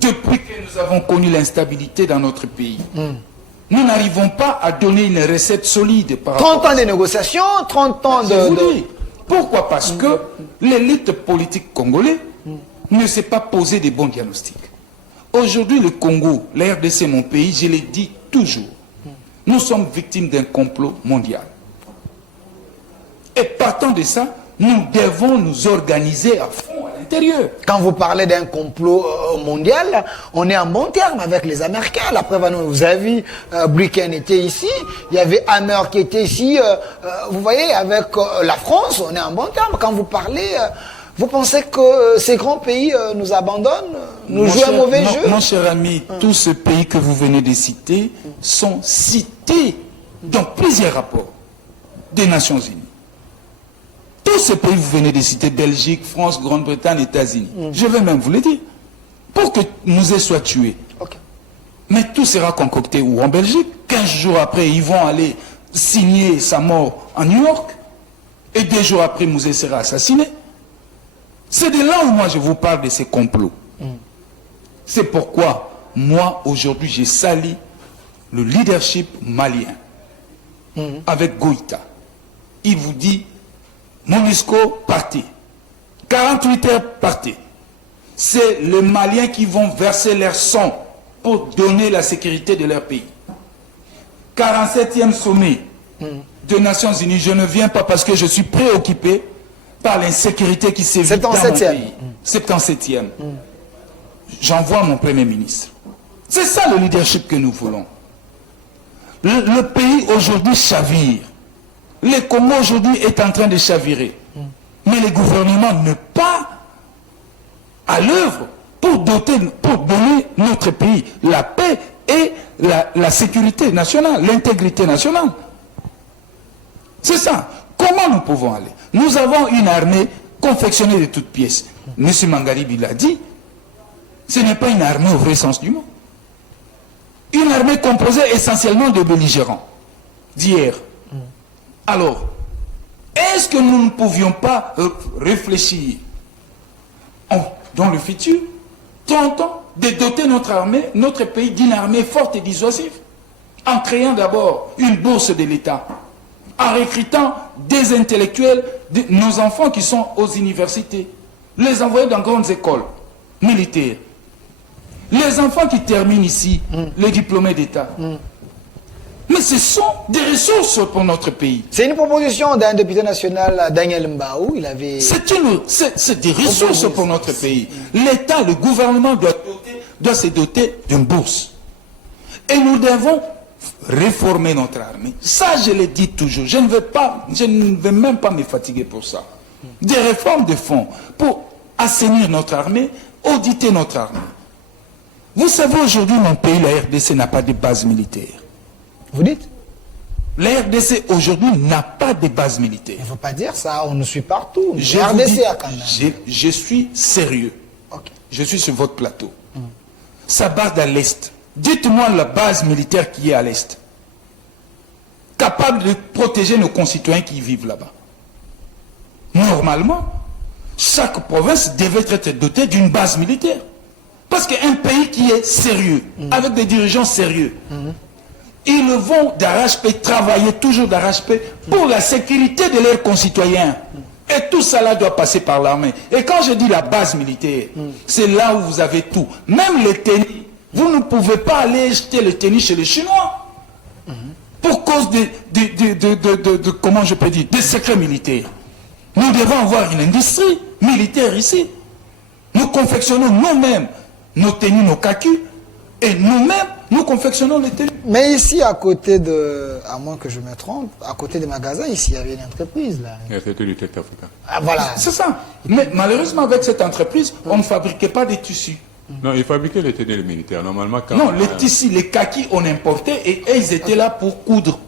depuis que nous avons connu l'instabilité dans notre pays, nous n'arrivons pas à donner une recette solide par 30 ans de négociations, 30 ans de... Pourquoi? Parce que l'élite politique congolaise ne s'est pas posé des bons diagnostics. Aujourd'hui, le Congo, la RDC, mon pays, je l'ai dit toujours, nous sommes victimes d'un complot mondial. Et partant de ça, nous devons nous organiser à fond à l'intérieur. Quand vous parlez d'un complot mondial, on est en bon terme avec les Américains. La preuve, vous avez vu, Blinken était ici, il y avait Hammer qui était ici. Vous voyez, avec la France, on est en bon terme. Quand vous parlez, vous pensez que ces grands pays nous abandonnent, nous jouent un mauvais jeu? Mon cher ami, tous ces pays que vous venez de citer sont cités dans plusieurs rapports des Nations Unies. Tous ces pays que vous venez de citer, Belgique, France, Grande-Bretagne, États-Unis, je vais même vous le dire, pour que Mouzé soit tué. Okay. Mais tout sera concocté où? En Belgique. 15 jours après, ils vont aller signer sa mort en New York. Et 2 jours après, Mouzé sera assassiné. C'est de là où moi je vous parle de ces complots. C'est pourquoi, moi, aujourd'hui, j'ai sali le leadership malien avec Goïta. Il vous dit, MONUSCO, partez. 48 heures, partez. C'est les Maliens qui vont verser leur sang pour donner la sécurité de leur pays. 47e sommet des Nations Unies. Je ne viens pas parce que je suis préoccupé par l'insécurité qui sévit dans mon pays. 77e. J'envoie mon Premier ministre. C'est ça le leadership que nous voulons. Le pays aujourd'hui chavire. Le Congo aujourd'hui est en train de chavirer. Mais le gouvernement n'est pas à l'œuvre pour donner notre pays la paix et la sécurité nationale, l'intégrité nationale. C'est ça. Comment nous pouvons aller? Nous avons une armée confectionnée de toutes pièces. M. Mangaribi l'a dit, ce n'est pas une armée au vrai sens du mot. Une armée composée essentiellement de belligérants d'hier. Alors, est-ce que nous ne pouvions pas réfléchir dans le futur, 30 ans, de doter notre armée, notre pays d'une armée forte et dissuasive, en créant d'abord une bourse de l'État, en recrutant des intellectuels, nos enfants qui sont aux universités, les envoyer dans grandes écoles militaires, les enfants qui terminent ici, les diplômés d'État. Mais ce sont des ressources pour notre pays. C'est une proposition d'un député national, Daniel Mbaou. Il avait... C'est des ressources pour notre pays. L'État, le gouvernement doit se doter d'une bourse. Et nous devons réformer notre armée. Ça, je le dis toujours. Je ne vais même pas me fatiguer pour ça. Des réformes de fond pour assainir notre armée, auditer notre armée. Vous savez, aujourd'hui, mon pays, la RDC, n'a pas de base militaire. Vous dites? La RDC, aujourd'hui, n'a pas de base militaire. Il ne faut pas dire ça, on nous suit partout. Je La RDC dis, a quand même. je suis sérieux. Okay. Je suis sur votre plateau. Ça base à l'Est. Dites-moi la base militaire qui est à l'Est. Capable de protéger nos concitoyens qui vivent là-bas. Normalement, chaque province devait être dotée d'une base militaire. Parce qu'un pays qui est sérieux, avec des dirigeants sérieux, ils vont d'arrache-pied travailler toujours d'arrache-pied pour la sécurité de leurs concitoyens. Et tout cela doit passer par l'armée. Et quand je dis la base militaire, c'est là où vous avez tout. Même les tennis. Vous ne pouvez pas aller acheter le tennis chez les Chinois. Pour cause de comment je peux dire, des secrets militaires. Nous devons avoir une industrie militaire ici. Nous confectionnons nous-mêmes nos tenues, nos cacus. Et nous-mêmes, nous confectionnons les tenues. Mais ici, à côté de, à moins que je me trompe, à côté des magasins, ici, il y avait une entreprise là. C'était du Tête Africa. Ah, voilà. C'est ça. Mais malheureusement, avec cette entreprise, on ne fabriquait pas des tissus. Non, ils fabriquaient les tenues militaires. Normalement, quand... Non, les tissus, les kakis, on importait et ils étaient là pour coudre.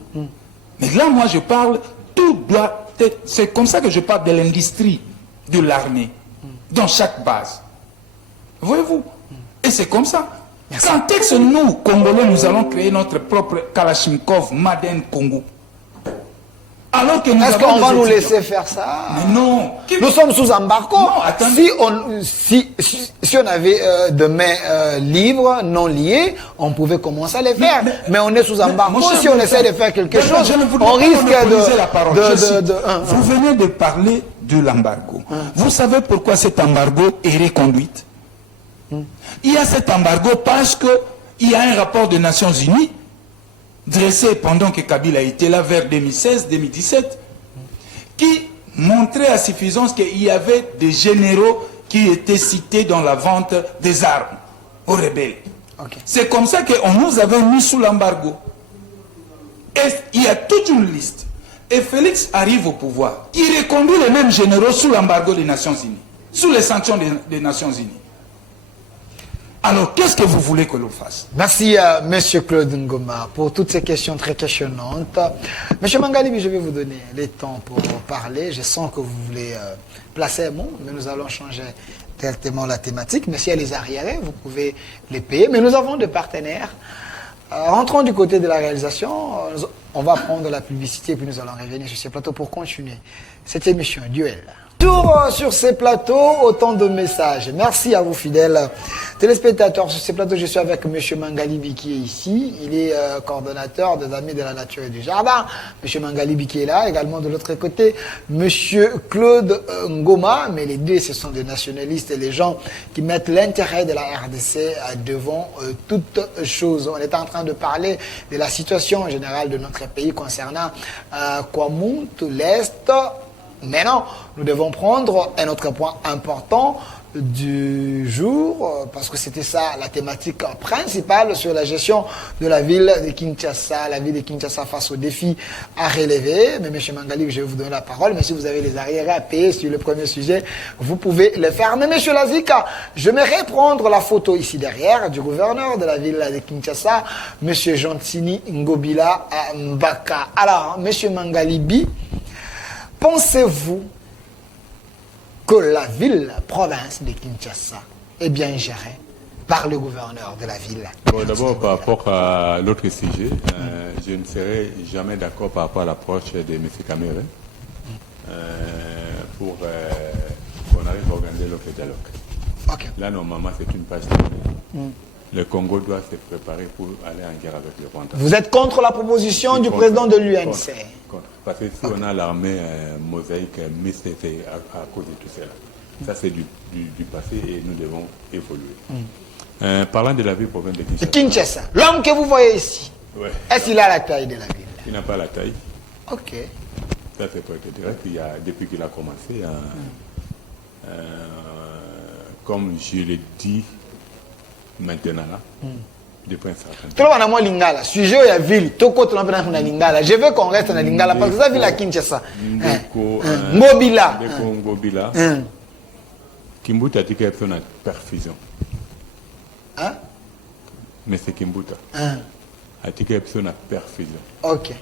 Mais là, moi, je parle, tout doit être... C'est comme ça que je parle de l'industrie de l'armée, dans chaque base. Voyez-vous? Et c'est comme ça. Quand est-ce que nous, Congolais, nous allons créer notre propre Kalachnikov, Maden Congo? Alors que nous Est-ce qu'on va nous laisser faire ça? Mais non. Nous sommes sous embargo. Non, attendez. Si on avait de mains libres, non liées, on pouvait commencer à les faire. Mais on est sous embargo. Si on essaie de faire quelque chose, on risque de... Vous venez de parler de l'embargo. Vous savez pourquoi cet embargo est reconduit? Il y a cet embargo parce qu'il y a un rapport des Nations Unies dressé pendant que Kabila était là vers 2016-2017 qui montrer à suffisance qu'il y avait des généraux qui étaient cités dans la vente des armes aux rebelles. Okay. C'est comme ça qu'on nous avait mis sous l'embargo. Et il y a toute une liste. Et Félix arrive au pouvoir. Il reconduit les mêmes généraux sous l'embargo des Nations Unies, sous les sanctions des Nations Unies. Alors, qu'est-ce que vous voulez que l'on fasse? Merci à M. Claude Ngoma pour toutes ces questions très questionnantes. M. Mangalibi, je vais vous donner le temps pour parler. Je sens que vous voulez placer un mot, mais nous allons changer directement la thématique. Mais s'il y a les arriérés, vous pouvez les payer. Mais nous avons des partenaires. Rentrons du côté de la réalisation. On va prendre la publicité et puis nous allons revenir sur ces plateaux pour continuer cette émission Duel. Tour sur ces plateaux, autant de messages. Merci à vous fidèles téléspectateurs. Sur ces plateaux, je suis avec M. Mangalibi qui est ici. Il est coordonnateur des Amis de la Nature et du Jardin. M. Mangalibi qui est là. Également de l'autre côté, M. Claude Ngoma. Mais les deux, ce sont des nationalistes et les gens qui mettent l'intérêt de la RDC devant toute chose. On est en train de parler de la situation générale de notre pays concernant Kwamouth, l'Est. Maintenant, nous devons prendre un autre point important du jour, parce que c'était ça la thématique principale sur la gestion de la ville de Kinshasa, la ville de Kinshasa face aux défis à relever. Mais M. Mangali, je vais vous donner la parole, mais si vous avez les arriérés à payer sur le premier sujet, vous pouvez le faire. Mais M. Lazika, je vais prendre la photo ici derrière du gouverneur de la ville de Kinshasa, M. Jantini Ngobila Mbaka. Alors, M. Mangalibi, pensez-vous que la ville, la province de Kinshasa est bien gérée par le gouverneur de la ville? Bon, d'abord, par rapport à l'autre sujet, je ne serai jamais d'accord par rapport à l'approche de M. Kamere pour qu'on arrive à organiser l'autre dialogue. Okay. Là, normalement, c'est une page terminée. Le Congo doit se préparer pour aller en guerre avec le Rwanda. Vous êtes contre la proposition du président de l'UNC? Contre. Parce que si on a l'armée mosaïque, c'est à cause de tout cela. Ça, c'est du passé et nous devons évoluer. Parlant de la ville province de Kinshasa. Kinshasa, l'homme que vous voyez ici, ouais. Est-ce qu'il a la taille de la ville? Il n'a pas la taille. Ok. Ça, c'est pour être direct. Depuis qu'il a commencé, comme je l'ai dit, maintenant là, depuis un certain temps. Sujet de la ville, je veux qu'on reste dans Lingala parce que ça ville à Kinshasa. Ngobila. Ngobila. Kimbuta a dit qu'il y a une perfusion. Hein? Mais c'est Kimbuta. A dit qu'il y a une perfusion. Ok.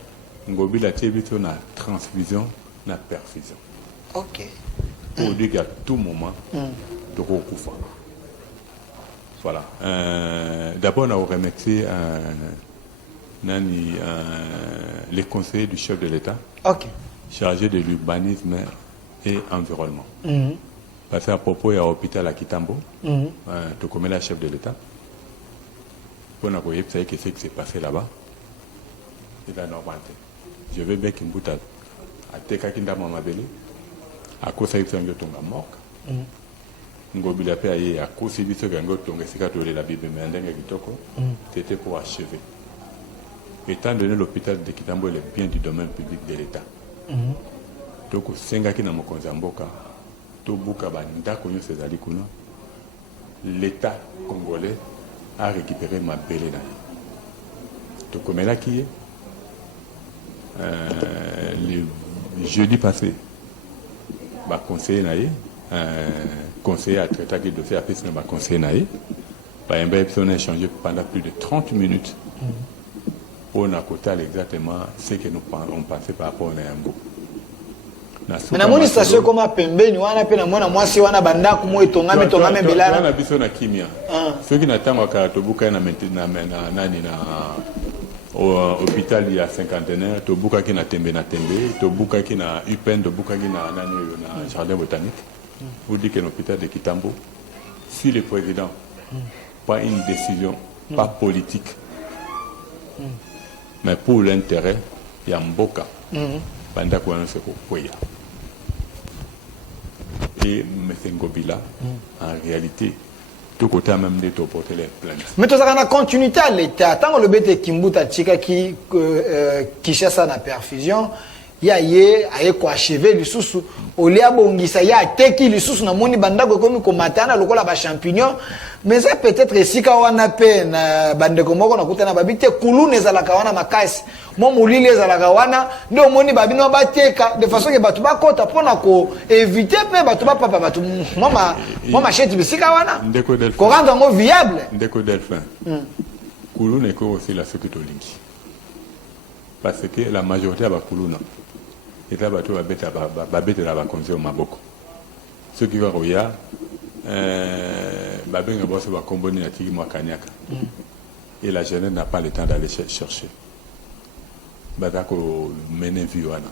Ngobila a dit qu'il y a une transfusion, une perfusion. Ok. Pour dire qu'à tout moment, de recouvrir. Voilà. D'abord, on a remercié les conseillers du chef de l'État chargés de l'urbanisme et environnement. Parce qu'à propos, il y a un hôpital à Kitambo, tu connais la chef de l'État. Pour nous voyez, vous savez ce qui s'est passé là-bas. C'est la normalité. Je vais bien qu'il me boute à Tekakinda Mamabele, à cause de ça, il y a un mort. Ngobila pe aye à cause de ce gango tonga sika tole la Bible mais ndenge kitoko c'était pour achever. Étant donné l'hôpital de Kitambo est bien du domaine public de l'État. Donc senga ki na mokonza mboka to buka banda konyo sezali kuna l'État congolais a récupéré ma belé là. To komela ki le jeudi passé ba conseiller naie conseiller à traiter le dossier à fait ce conseiller naïe. Par exemple, on a échangé pendant plus de 30 minutes pour nous côté exactement ce que nous pensait par rapport à Yango. Mais na moni station comme pembeni wana pe na mwana mwasi wana banda ku moyo tongame belana na biso na kimia. Ceux qui n'attendent ka to buka na maintenant nani na au hôpital il y a cinquantenaire to buka ki na tembe to buka ki na UPEN to buka ki na nani na jardin botanique. Vous dites que l'hôpital de Kitambo, si le président pas une décision, pas politique, mais pour l'intérêt, il y a Mboka, pendant qu'on a ce qu'on et M. Ngobila, en réalité, tout côté a même de porter les plaintes. Mais tu as une continuité à l'État. Tant que le BT Kimbuta Tchika qui cherche sa perfusion, ya ye aye ko achever lisusu olia bongisa ya teki lisusu na moni bandako komi komatana lokola ba champignon mais ça peut-être esika wana pe na bandeko moko na kutana babite kulune ezalaka wana makasi mo mulili ezalaka wana ndio moni babino bateka de façon que batu bakota pona ko éviter pe batu ba papa batu mama cheti bisika wana ko rendre ngo viable ndeko delphin kulune ko aussi la sécurité olingi parce que la majorité ba kuluna eta batu babeta ba konzo maboko ceux qui va roya babenga bosse ba komboni na tiki mwa kanyaka et la jeunesse n'a pas le temps d'aller chercher batako mener vie wana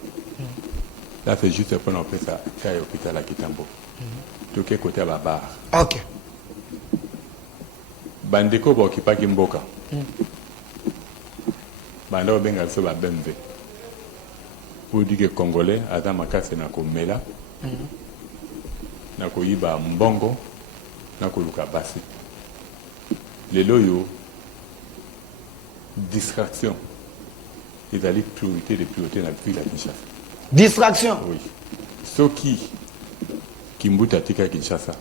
là c'est juste pour on fait ça à l'hôpital à Kitambo tout que côté ba bar OK bandeko ba okipa kimboka banda benga so ba bemve pour dire que congolais ata makase na komela na koyiba mbongo na koluka basi lelo yo distraction ezali priorité de priorité na ville ya Kinshasa distraction oui soki kimbuta tika Kinshasa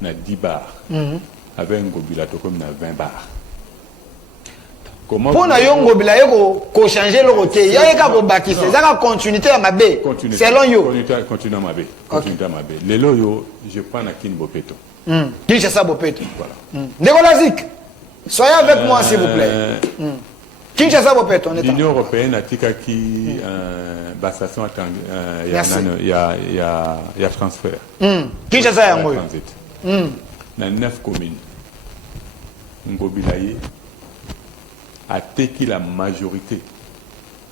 na 10 bar avec ngobila to comme na 20 bar pour na yongo bila yeko ko changer le côté ya ka ko bakise za ka continuité ya mabe selon yo continuité mabe continuité mabe lelo yo je prends na kin bopeto Kinshasa bopeto voilà Ndekolazik soyez avec moi s'il vous plaît Kinshasa bopeto on est l'Union européenne a tika ki basation ya transfert Kinshasa ya ngoyo na 9 communes ngobilaye a teki la majorité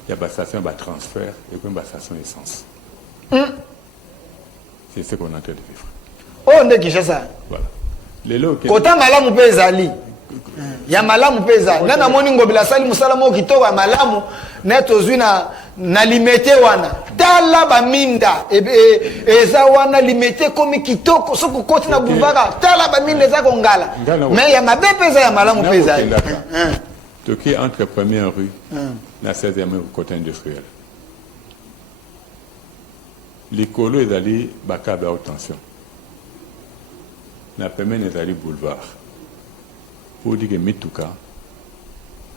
il y a une station de transfert et une station d'essence. C'est ce qu'on est en train de vivre. Oh, on est Kinshasa. Voilà. Les lots qui... Kota malamu pe ezali. Ya malamu pe ezali. Nana moni ngobila sali musala mo kitoko ya malamu neto zwina na limité wana. Tala ba minda eza wana limité komi kitoko soko koti na boulevard. Tala ba minda eza kongala. Mais ya mabe pe eza ya malamu pe ezali. Qui est entre première rue, la 16e rue côté industriel. L'écolo est allé à haute tension. La première est allé boulevard. Pour dire que Mituka,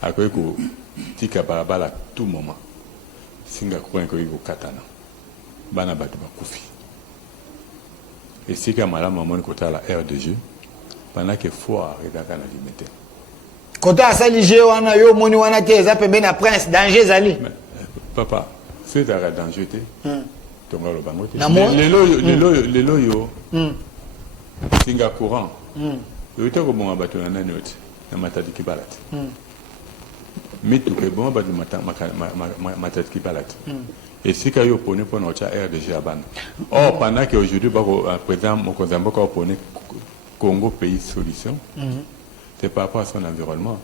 à quoi que Tika Barabala à tout moment, Singapour est au Katana, Banabatu Bakoufi. Et si que Madame Mamon côté à la RDG, pendant que faut arrêter à la limite. Kota asali je wana yo moni wana te eza pembe na prince danger zali papa c'est à danger te tonga lo bango te lelo yo singa courant yo te ko bonga bato na nani oti na matadi kibalati mitu ke bonga bato matadi kibalati et si ka yo pone pona ocha RDG abana or pendant que aujourd'hui bako président Mokonzamboka opone Congo pays solution c'est par rapport à son environnement.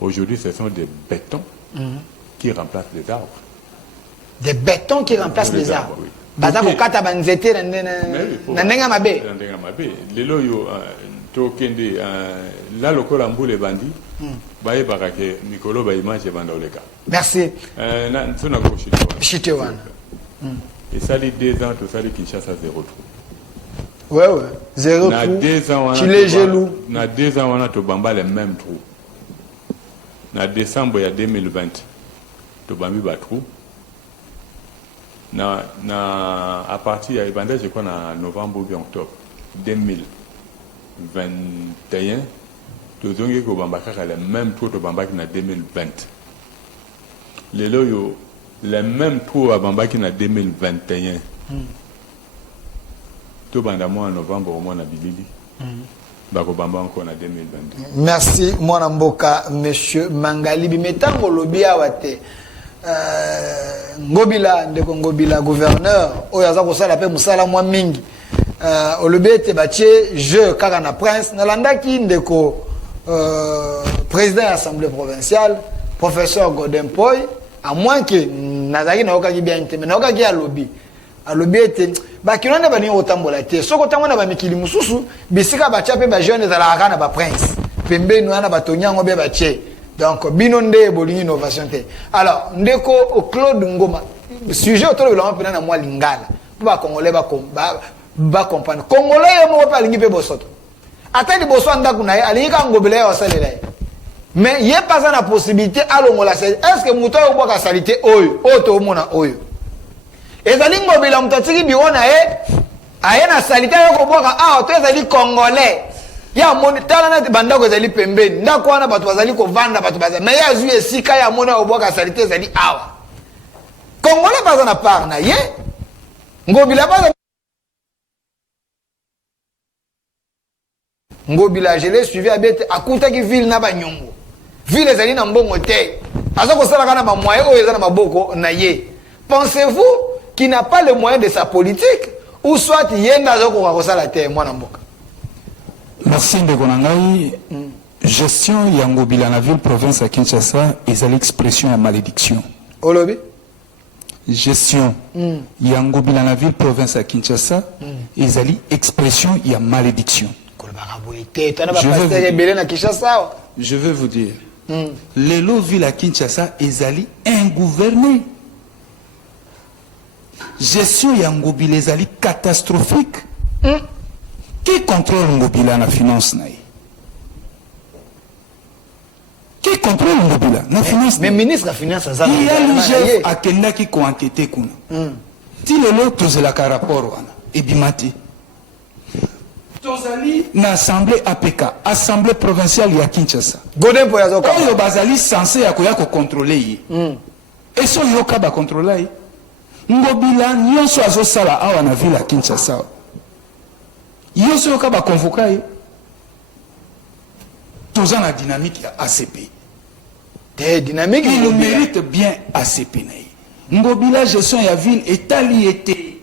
Aujourd'hui, ce sont des bétons qui remplacent les arbres. Des bétons qui remplacent les arbres. Oui. Bazako kata banzete na nenga mabe. Lelo yo tokende la lokola mbule bandi baye barake mikolo ba image banda oleka. Merci. Na tsona ko chite wana. Et ça les 2 ans tout ça les Kinshasa 0 trou. Ouais, 0 trou. Tu les gelou. Na 2 ans, on a tout bamba les mêmes trous. Na décembre 2020, tout bambi ba trou. À partir de je crois na novembre ou octobre 2021, tout zongi ko bamba kaka les mêmes trous tout bamba qui na 2020. Les loyo les mêmes trous à bamba qui na 2021. Tout bandamo en novembre au mois de Bilili. Bakobamba encore en 2022. Merci mon mboka monsieur Mangali bimetango lobia wate ngobila ndeko ngobila gouverneur oyaza ko sala pe musala mwa mingi olobete batie je kaka na prince nalandaki ndeko président de l'Assemblée provinciale professeur Godin Poy à moins que nazaki na okaki bien te mais na okaki ya lobby alobi ete bakilonde bani otambola te soko tamona ba mikili mususu bisika bacha pe ba jeune za la kana ba prince pembeni wana batonyango be bache Donc, binonde bolingi innovation te. Alors, ndeko au Claude Ngoma, sujet autour de l'homme na moi lingala. Ba congolais ba comprendre. Congolais yo mo pa lingi pe bosoto. Ata di boso anda kuna ali ka ngobele yo salela. Mais il y a pas la possibilité à l'ongola. Est-ce que muto yo boka salité oyo, oto mona oyo. Ezali ngobele mutotiki biona aye na salité yo ko boka to ezali congolais. Ya moni tala na banda ko ezali pembeni ndako wana bato bazali ko vanda bato bazali mais ya zui esika ya mona oboka salité ezali awa congolais baza na part na ye ngobila baza ngobila je l'ai suivi abete akuta ki ville na banyongo ville ezali na mbongo te azo ko sala kana ba moyen o ezana maboko na ye pensez-vous qu'il n'a pas le moyen de sa politique ou soit yenda azo ko sala te mwana mboka. Merci de Gonangaï. Gestion Yangobila la ville province à Kinshasa et l'expression à malédiction. Olobi. Gestion Yangobila la ville province à Kinshasa et l'expression y a malédiction. Je vais vous dire. Les lots villes à Kinshasa ezali ingouverné. Gestion Yangobila ezali catastrophique. Qui contrôle Ngobila la finance naï? Qui contrôle Ngobila la finance? Mais ministre de la finance, il y a l'IGF à Kenya qui a enquêté. Si le lot tous la rapport et bimati. Tozali na assemblée APK, assemblée provinciale ya Kinshasa. Godin pour yazoka. Et le bazali censé ya contrôler. Et so yoka ba contrôler. Ngobila nyonso azo sala awa na ville à Kinshasa. Yo se yoka ba convoquer tous la dynamique ACP. Des dynamiques il mérite bien ACP. Ngobila gestion ya ville étaliété.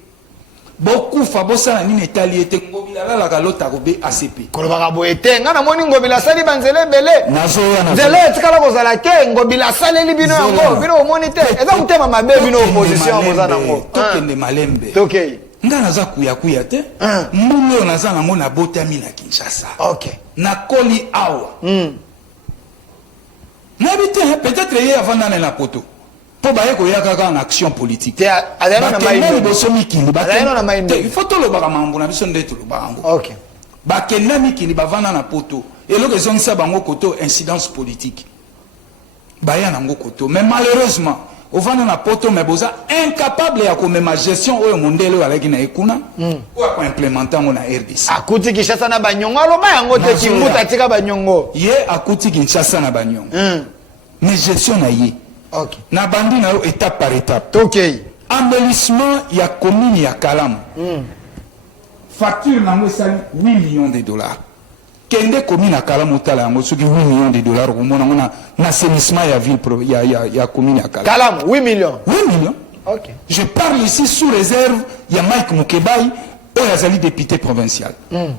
Beaucoup fabosa ni étaliété Ngobila la la kalota robe ACP. Kolobaka boete ngana moni Ngobila sali banzele bele. Nazo ya na. Zele tikala ko zala ke Ngobila sali libino yango bino monite. Eza mutema mabe bino opposition bozana ngo. Tokende malembe. Tokei. Nga naza kuya te mbulu naza nango na botami na Kinshasa. OK. Na koli awa. N'habite peut-être hier avant d'aller na poto. Pour baye ko yaka en action politique. Azana na maïndo. Bosomi kili Azana na maïndo. Il faut to lo baka mambo na biso ndeto lo bango. OK. Ba kenda mikili bavana na poto. Et lo raison ça bango koto incidence politique. Baya nango koto mais malheureusement au vana na poto mais boza incapable ya ko même gestion oyo mondelo alaki na ekuna ou ko implémenter ngo na RDC. Akuti Kinshasa na banyongo aloba yango te kimuta tika banyongo. Ye akuti Kinshasa na banyongo. Mais gestion na ye. OK. Na bandi na étape par étape. OK. Embellissement ya commune ya Kalam. Facture nango sali 8 millions de dollars. Kende commune à Kalam otala yango soki 8 millions de dollars ko mona ngona na assainissement ya ville ya commune à Kalam. Kalam 8 millions. 8 millions. OK. Je parle ici sous réserve ya Mike Mukebai oyo azali député provincial.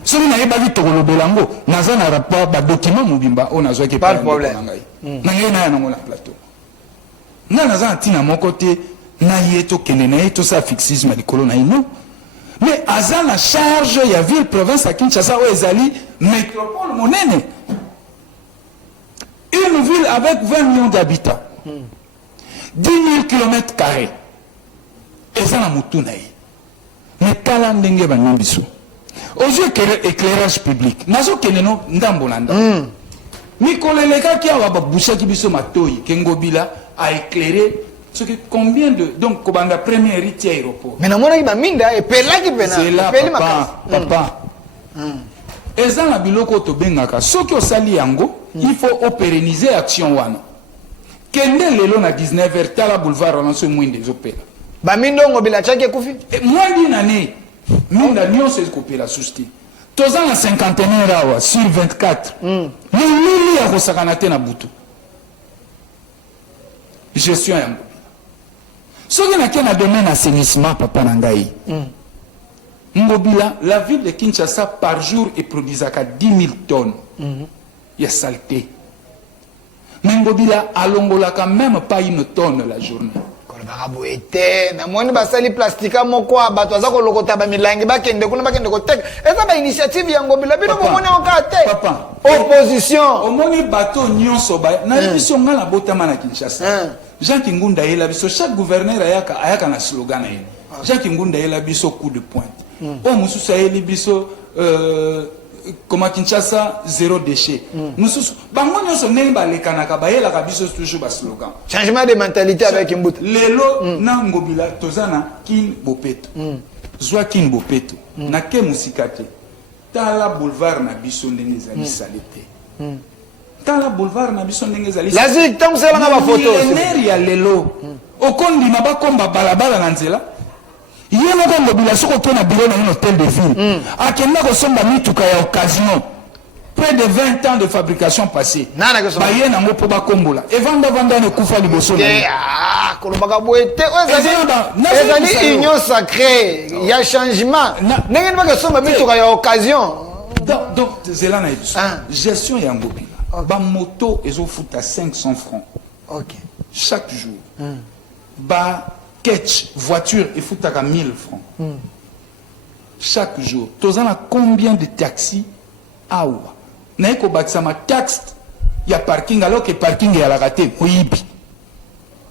Soki na yeba vite kolobelango naza na rapport ba document mobimba o nazwa ke pas de problème. Na ngai na yango na plateau. Na naza ntina moko te na yeto kende na yeto sa fixisme likolo na ino. Mais aza na charge ya ville province à Kinshasa o ezali métropole monene. Une ville avec 20 millions d'habitants. 10 000 km². Eza na mutu na ye. Mais tala ndenge banyo biso. Aux yeux éclairage public. Nazo kende no ndambo na ndambo. Mikolo elekaki awa babusaki biso matoyi ke Ngobila a éclairé combien de donc kobanda premier héritier aéroport. Mais na mona ki ba minda e pelaki pena. C'est là papa. Eza na biloko to bengaka soki osali yango il faut pérenniser action wana. Kende lelo na 19h tala boulevard Alonso Mwinde zopela. Ba mindo Ngobila chake kufi. Mwandi nani minda nyonso ezokopela susti. Toza na 51 rawa sur 24. Lili ya kosakana te na butu. Gestion ya Ngobila. Soki na kena domaine assainissement papa na ngai. Ngobila, la ville de Kinshasa par jour est produisaka 10 000 tonnes. Il y a saleté. Mais Ngobila alongolaka même pas une tonne la journée. bakaboete na moni basali plastika moko bato aza kolokota ba milangi bakende kuna bakende koteka eza ba initiative ya Ngobila bino bomoni okate Papa opposition omoni bato nyonso ba na biso ngala botama na Kinshasa Jean Kingunda yela biso chaque gouverneur ayaka na slogan na ye Jean Kingunda yela biso coup de pointe o mususu yeli biso comme à Kinshasa, zéro déchet. Nous sommes, toujours bas slogan. Changement de mentalité avec Mbuta. Lelo na Ngobila tozana kin bopeto. Zwa kin bopeto. Na ke musikate. Tala boulevard na biso ndenge ezali salite. Tala boulevard na biso ndenge ezali. La zik tam sela na ba photo. Ya lelo. Okondi na bakomba balabala na nzela. Il y a un mobilisation qui est bureau dans un hôtel de ville. À quel moment sommes mituka ya occasion. Près de 20 ans de fabrication passée. Nana que ça. Ba yena mo po ba kombola. Et vanda ne kufa liboso na. Ah, kolobaka boete. Ezali union sacrée. Il y a changement. Ndenge ni ba somba mituka ya occasion. Donc zela na ebiso. Gestion ya Ngobila. Ba moto ezo futa 500 francs. OK. Chaque jour. Ba catch voiture il faut à 1000 francs chaque jour. Tu as combien de taxis à Oua? N'ayez pas ma taxe, il y a parking alors que parking est à la raté. Oui,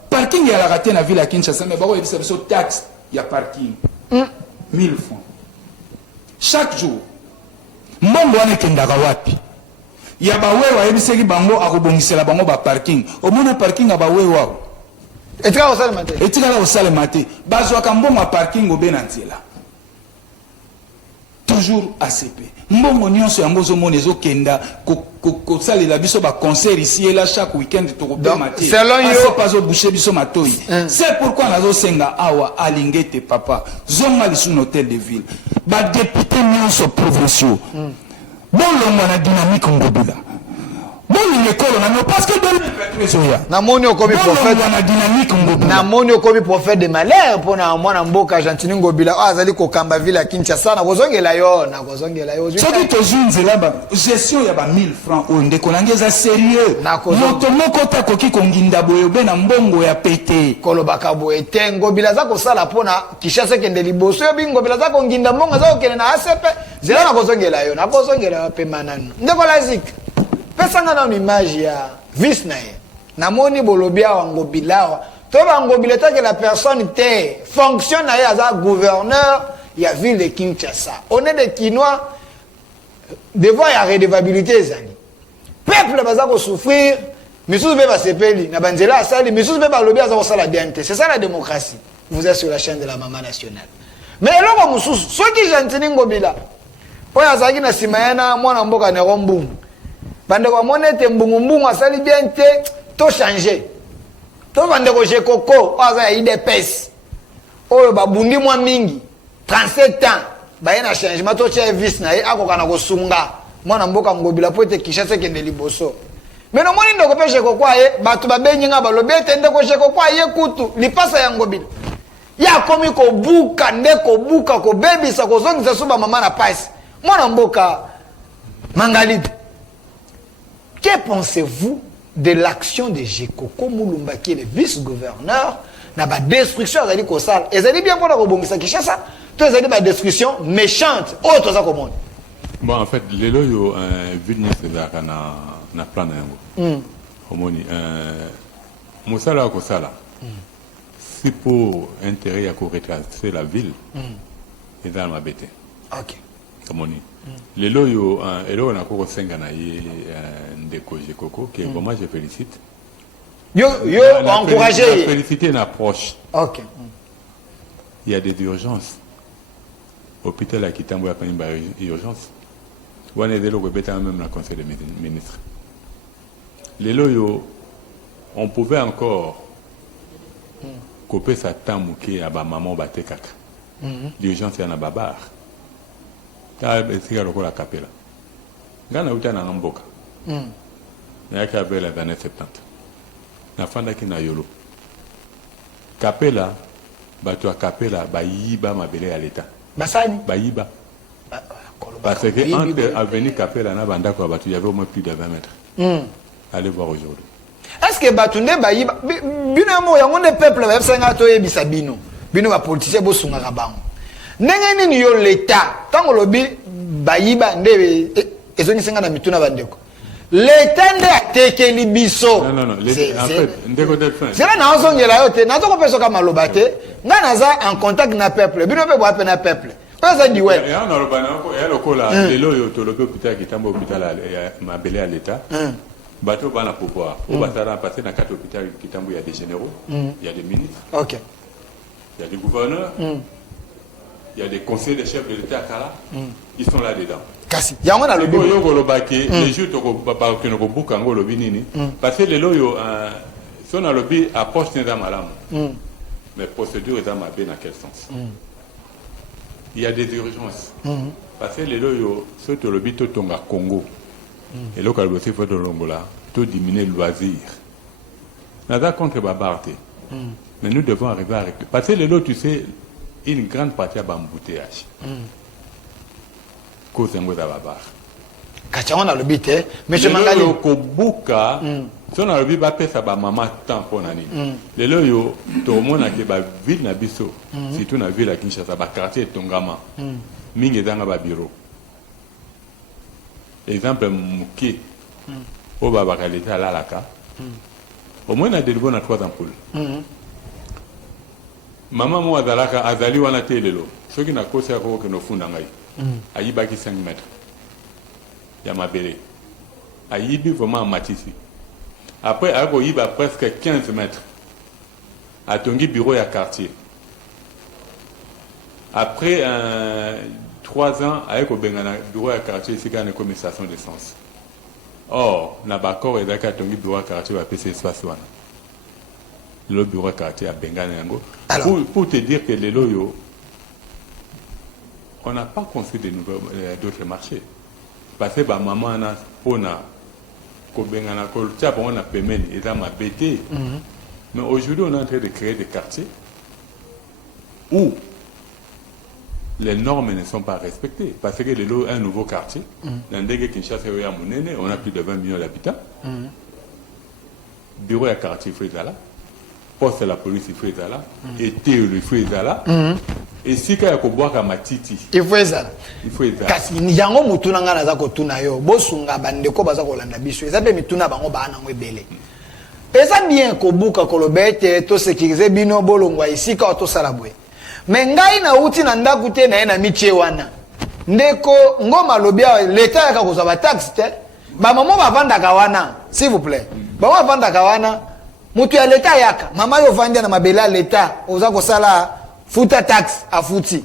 parking est à la raté dans la ville à Kinshasa, mais il y a taxe, il y a parking. 1000 francs chaque jour. Mbongo ane kendaka wapi? Il y a bawewa ebiseki bango akobongisela bango ba parking. Au moins parking a bawewa. Et tu as au salle maté. Et tu as au salle maté. Bazwa kambongo parking au benantiela. Toujours ACP. Mbongo nyonso yango zo monezo kenda ko sale la biso ba concert ici et là chaque week-end to ko maté. Selon yo pas zo boucher biso matoi. C'est pourquoi nazo senga awa alingete papa. Zonga lisu hôtel de ville. Ba député nyonso provinciaux. Bon longa na dynamique Ngobila. Bon l'école na parce que na moni okomi prophète na moni okomi prophète de malheur pona mwana mboka Argentine Ngobila azali ko kamba ville ya Kinshasa na kozongela yo soki tozunzela ba gestion ya ba 1000 francs o ndeko nangeza sérieux moto moko ta koki konginda boyo be na mbongo ya pete kolobaka boye te Ngobila za kosala pona Kinshasa kende liboso yo bi Ngobila za konginda mbongo za kokele na ACP zela na kozongela yo pe manano ndeko lazik pesanga na image ya vice na ye namoni bolobia wa Ngobila to ba Ngobila ta que la personne te fonctionne na ye as gouverneur ya ville de Kinshasa on est des Kinois devant ya redevabilité ezali peuple baza ko souffrir misusu be ba sepeli na banzela asali misusu be ba lobia za ko sala DNT c'est ça la démocratie vous êtes sur la chaîne de la maman nationale mais eloko mususu soki Argentine Ngobila oya azaki na simayana mwana mboka ne rombungu bande ko monete mbungu asali bien te to changer to bande ko je koko aza ya IDPS oyo babundi mwa mingi 37 ans ba yana changement to cha vice na ye akokana ko sunga mwana mboka Ngobila po ete Kinshasa kende liboso meno moni ndoko pe je koko aye batu babenyi nga balobi ete ndeko je koko aye kutu lipasa ya Ngobila ya komi ko buka ndeko buka ko bebisa ko zongisa suba mama na pasi mwana mboka Mangalide. Que pensez-vous de l'action de Jekoko Mulumba qui est le vice-gouverneur na ba destruction azali ko sala ezali bien pour la kobongisa Kinshasa to ezali ba destruction méchante autre ça comme bon en fait lelo yo vidne c'est na plan yango homoni musala ko sala si pour intérêt à ko retracer la ville et dans ma bête OK homoni lelo yo elo na ko senga na ye ndeko Jekoko que vraiment je félicite yo encourager féliciter une approche. OK il y a des urgences hôpital à Kitambo a pas une urgence on est de l'autre côté même la conseil des ministres lelo yo on pouvait encore couper sa tamuki à ba maman batekaka l'urgence ya na babar ta esika lokola kapela ngana uta na mboka na ka la année 70 na fanda ki na yolo kapela bato kapela bayiba mabele ya leta basani bayiba parce que entre avenue kapela na banda ko bato il y avait au moins plus de 20 mètres allez voir aujourd'hui Est-ce que batunde bayiba bino mo yango ne peuple ba senga to yebisa bino bino ba politicien bo sunga kabango ndenge nini yo l'état tango lobi bayiba ndebe ezoni senga na mituna bandeko l'état nde atekeli biso non en fait ndeko Delphin c'est là na ozongela yo te nazo ko peso ka maloba te nga naza en contact na peuple bino pe bo apena na peuple ça dit ouais ya na loba na ko ya lokola lelo yo to lobi hôpital kitambo hôpital mabele à l'état bateau bana pouvoir on va ça passer dans 4 hôpitaux kitambo il y a des généraux il y a des ministres OK il y a des gouverneurs il y a des conseillers des chefs de l'État Kala ils sont là dedans kasi yango na lobi yo golobaki les jours to ko ba ko no buka ngolo binini parce que lelo yo son na lobi approche dans malamu mais procédure est ma bien dans quel sens il y a des urgences parce que lelo yo so to lobi to tonga Congo et là, quand le faut de l'Angola, tout diminuer le loisir. Nous avons contre Babarte. Mais nous devons arriver à récupérer. Parce que les tu sais, une grande partie a embouteillage. Cause d'un gros babar. Quand on a le bit, monsieur Mangali. Le Kobuka, si on a le bit, va faire ça, maman, tant pour l'année. Les loyaux, tout le monde a dit, ville n'a biso. Si tu n'as vu la Kinshasa, va quartier Tongama. Mingi dans un bureau. Exemple, Mouké, au Babakalita à l'Alaka, au moins on a des bonnes à 3 ampoules. Maman, moi, à l'Alaka, à Zali, on a télélo. Ceux qui n'ont pas causé à quoi que nous fondons, à Yibaki 5 mètres. Il y a ma belle. À Yibi, vraiment à Matissi. Après, à Yiba, presque 15 mètres. À Tongi, bureau et à quartier. Après, 3 ans, avec le bureau à quartier, ici, il y a une communication d'essence. Or, on a d'accord avec le bureau à quartier, on PC espace. Le bureau à quartier à Benganango. Pour te dire que les loyaux, on n'a pas construit d'autres marchés. Parce que maman, on a payé, mais aujourd'hui, on est en train de créer des quartiers où les normes ne sont pas respectées. Parce que les lots, un nouveau quartier, dans le Kinshasa, on a plus de 20 millions d'habitants. Bureau à quartier, il faut être là. Poste à la police, il faut être là. Et il faut être là. Et si il y a un matiti, il faut être là. Il faut être là. Kasi nyango mutuna ngana za kotuna yo bosunga bandeko baza kolanda biso eza be mituna bango bana ngwebele. Eza bien kobuka kolobete to sécuriser bino bolongwa ici ka to salabwe. Mais ngai na uti na ndaku te na ena miche wana. Ndeko ngoma lobia l'État yaka kozwa ba taxe te. Ba mama bavanda kawana, s'il vous plaît. Ba mama bavanda kawana. Mutu ya l'État yaka. Mama yo vanda na mabela l'État oza ko sala futa taxe a futi.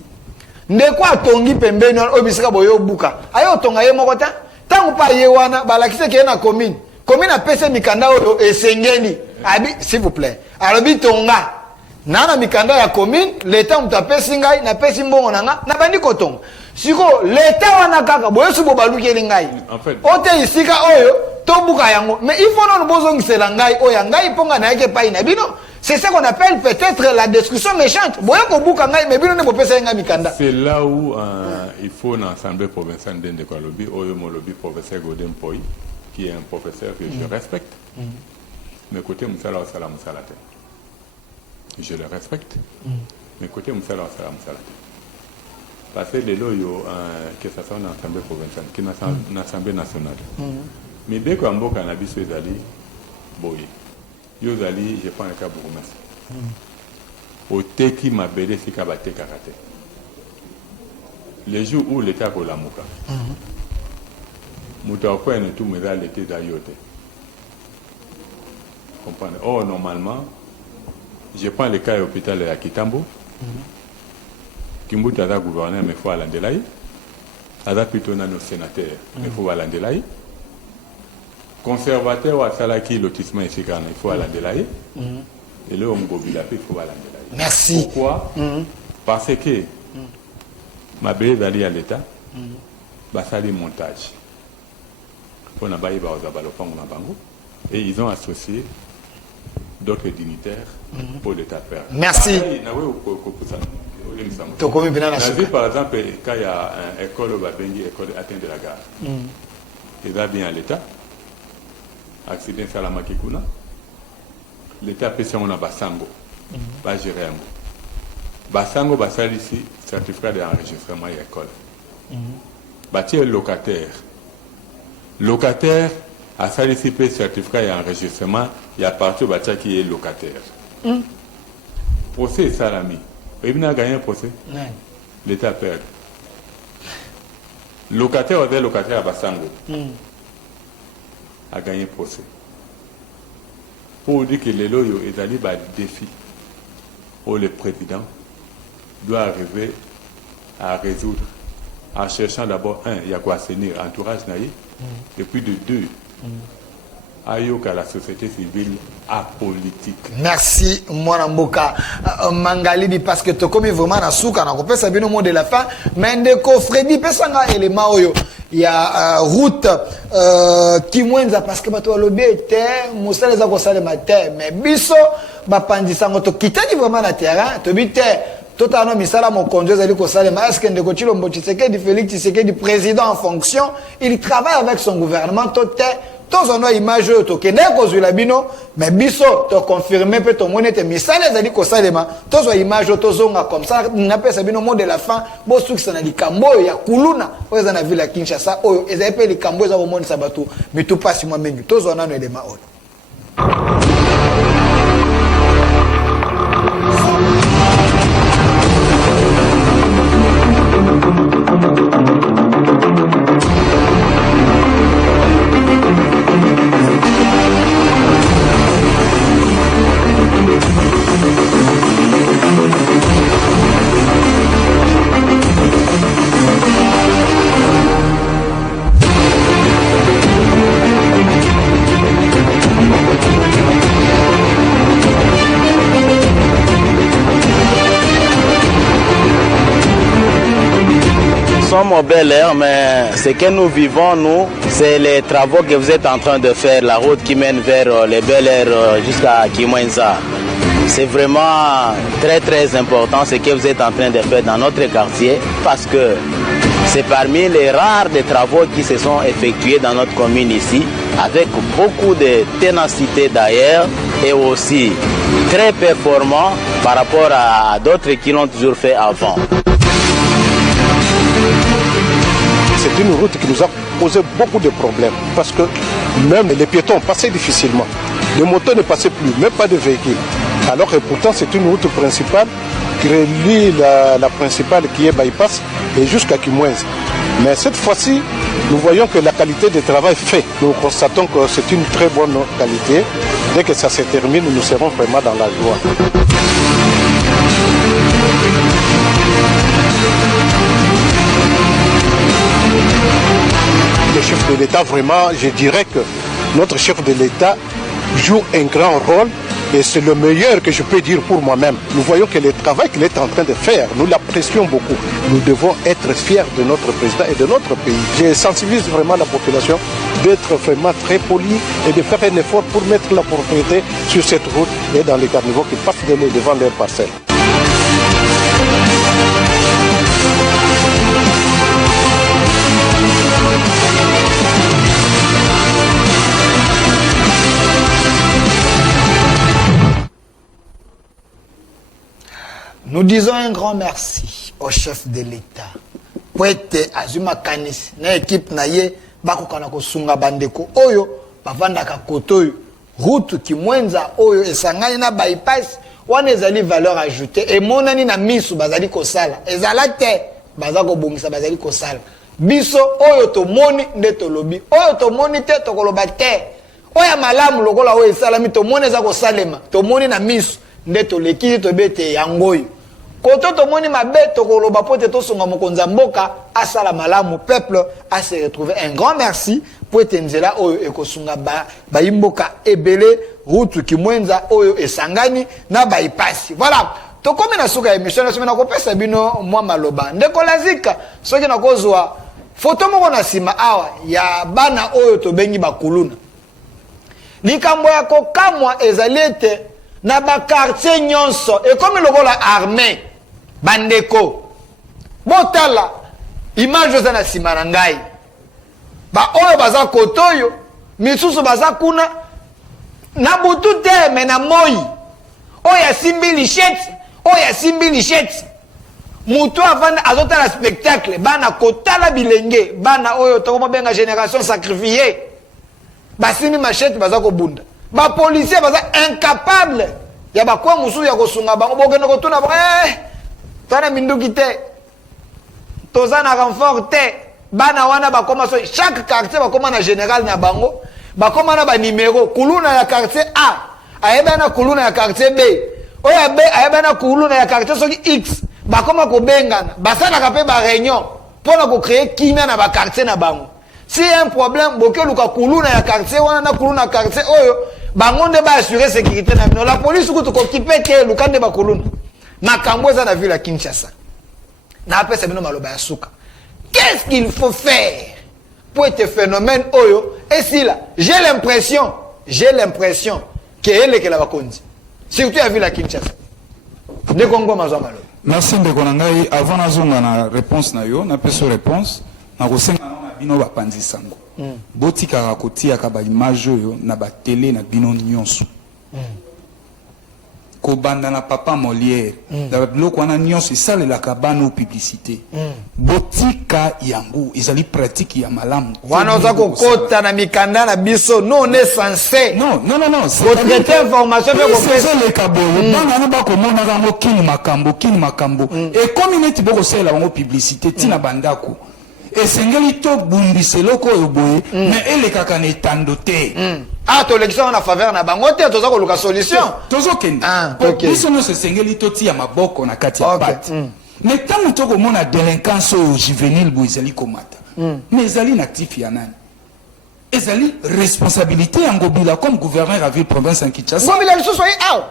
Ndeko atongi pembeni obisika boyo buka. Ayo tonga ye moko ta. Tangu pa ye wana balakise ke na commune. Commune a pese mikanda oyo esengeni. Abi s'il vous plaît. Alobi tonga. Nana mikanda ya commune, l'État mutapesi ngai na pesi mbongo nanga na bandi kotonga. Siko l'État wana kaka boyo subo baluki ngai. En fait, ote isika oyo to buka yango. Mais il faut non bozongisela ngai oya ngai ponga na yeke pa ina bino. C'est ce qu'on appelle peut-être la destruction méchante. Boyo ko buka ngai mais bino ne bopesa ngai mikanda. C'est là où il faut une assemblée provinciale de Kolobi, oyo mo lobi professeur Godin Poi, qui est un professeur que je respecte. Mais côté Moussala Osala Moussalate. Je le respecte, mais côté Moussala Osala Moussalate. Parce que les loyaux, que ce soit une assemblée provinciale, qui est une assemblée nationale. Mais dès qu'on a cannabis, ils allaient, boy. Ils allaient, je prends un cas pour vous. Au teki m'a belé, c'est qu'à battre karaté. Les jours où l'État a la mouka, Mouta quoi ne tout me da l'été d'ayote. Comprenez? Or, normalement, je prends le cas de l'hôpital à Kitambo. Kimbuta a gouverneur, mais il faut aller en délaï. Ada plutôt nos sénateurs, mais il faut aller en délaï. Conservateur ou à Salaki, lotissement ici, il faut aller en délaï. Et là, on il faut aller en délaï. Merci. Pourquoi? Parce que ma belle d'aller à l'État, ça des montages. On a baillé et ils ont associé d'autres dignitaires pour l'État faire. Merci. Par exemple, quand il y a une école école atteinte de la gare, il va bien à l'État, accident Salamakikuna, l'État peut on a Basango, va gérer un mot. Basango, basal ici, certificat d'enregistrement et école. Bâtir locataire. Locataire, à solliciter certificat et enregistrement, il y a partout bâtir qui est locataire. Procès, ça l'ami. Et il a gagné un procès. L'État perd. Locataire, ou locataire à Basango, a gagné un procès. Pour dire que les loyaux est allé par défi, où le président doit arriver à résoudre en cherchant d'abord, il y a quoi assainir entourage naïf, et puis de deux, ayoka la société civile apolitique. Merci Mwanamboka Mangalibi, parce que tu comme vraiment na souka na kopesa bino mot de la fin, mais ndeko Freddy pesanga élément oyo il y a route qui mwenza parce que bato lobi était musala za ko sale matin, mais biso ba pandisa ngoto kitani vraiment na terrain to bité totano misala mon conduit zali ko sale ma est-ce que ndeko Chilombo Tshisekedi Félix Tshisekedi président en fonction, il travaille avec son gouvernement toté. Tous on a image to kende ko zula bino mais biso to confirmer pe to monete misala zali ko salema tous on image to zonga comme ça na pesa bino mot de la fin bo succès na likambo ya kuluna oza na ville Kinshasa oyo ezali pe likambo za bomoni sabatu mais tout passe moi mengi tous on a no élément oyo. Nous sommes au Bel Air, mais ce que nous vivons, nous, c'est les travaux que vous êtes en train de faire, la route qui mène vers les Bel Air jusqu'à Kimwenza. C'est vraiment très très important ce que vous êtes en train de faire dans notre quartier, parce que c'est parmi les rares des travaux qui se sont effectués dans notre commune ici, avec beaucoup de ténacité d'ailleurs, et aussi très performant par rapport à d'autres qui l'ont toujours fait avant. C'est une route qui nous a posé beaucoup de problèmes parce que même les piétons passaient difficilement. Les motos ne passaient plus, même pas de véhicules. Alors que pourtant c'est une route principale qui relie la principale qui est bypass et jusqu'à Kimwenza. Mais cette fois-ci, nous voyons que la qualité de travail fait. Nous constatons que c'est une très bonne qualité. Dès que ça se termine, nous serons vraiment dans la joie. Le chef de l'État, vraiment, je dirais que notre chef de l'État joue un grand rôle et c'est le meilleur que je peux dire pour moi-même. Nous voyons que le travail qu'il est en train de faire, nous l'apprécions beaucoup. Nous devons être fiers de notre président et de notre pays. Je sensibilise vraiment la population d'être vraiment très poli et de faire un effort pour mettre la propriété sur cette route et dans les carnivores qui passent devant leurs parcelles. Nous disons un grand merci au chef de l'État. Pour être Azuma Kanis, na équipe naye, bako kanako sunga bandeko oyo, bavanda kakotoyo, route ki mwenza oyo, esangani na bypass, wane ezali valeur ajoutée, et monani na misu bazali kosala, ezalate, bazako bongisa bazali kosala. Biso oyo to moni nde to lobi, oyo to moni te to koloba te, oya malamu lokola oyo esalami to moni eza kosalema, to moni na misu nde to lekili to bete yangoyo. Koto to moni mabe to koloba pote to songa mokonza mboka asala malamu peuple a se retrouver. Un grand merci pour etenzela oyo ekosunga ba imboka ebele route ki mwenza oyo esangani na bypass. Voilà. To komi na suka émission na semena ko pesa bino mwa maloba. Ndeko lazika soki na kozwa photo moko na sima awa ya bana oyo to bengi bakuluna. Likambo ya kokamwa ezalete na ba quartier nyonso et comme lokola armée bandeko botala image za na sima na ngai ba oyo baza kotoyo misusu baza kuna na butu te mais na moi oya simbi lichette oya simbi lichette mutu avant azotala spectacle bana kotala bilenge bana oyo toko benga génération sacrifiée basimi machette baza ko bunda ba policier baza incapable ya ba kwa musu ya kosunga bango bokene ko tuna tana minduki te toza na renfort te bana wana bakoma so chaque quartier bakoma na général na bango bakoma na ba numéro kuluna ya quartier A ayeba na kuluna ya quartier B oya B ayeba na kuluna ya quartier soki X bakoma ko bengana basana ka pe ba réunion pona ko créer kimia na ba quartier na bango si un problème boke luka kuluna ya quartier wana na kuluna quartier oyo bango nde ba assurer sécurité na bino la police ko to occupé te luka nde ba kuluna makambo za na ville ya Kinshasa na apesa bino maloba ya suka. Qu'est-ce qu'il faut faire pour être phénomène oyo et si là j'ai l'impression que elle est que la bakonzi surtout à ville à Kinshasa de Congo mazo malo. Merci ndeko na ngai avant nazonga na réponse na yo na peso réponse na kosenga na bino ba panzisango botika kotia ka ba image oyo na ba télé na bino nyonso ko banda na papa Molière da biloko wana nyonso isale la kabano publicité botika yango ezali pratique ya malamu wana oza kokota na mikanda na biso non on est censé non votre information fait c'est le kabo bana na ba ko mona rango kini makambo et comme neti boko sala bango publicité tina bandako esengeli to bundiselo ko yoboye mais ele kaka ne tandote ah to l'élection na faveur na bango te toza ko luka solution tozo kende biso no sengeli to tia maboko na kati ya pati mais tant to ko mona délinquance juvénile bo ezali komata mais ezali na actif ya nani ezali responsabilité en Ngobila comme gouverneur à ville province en Kinshasa. Ngobila le soso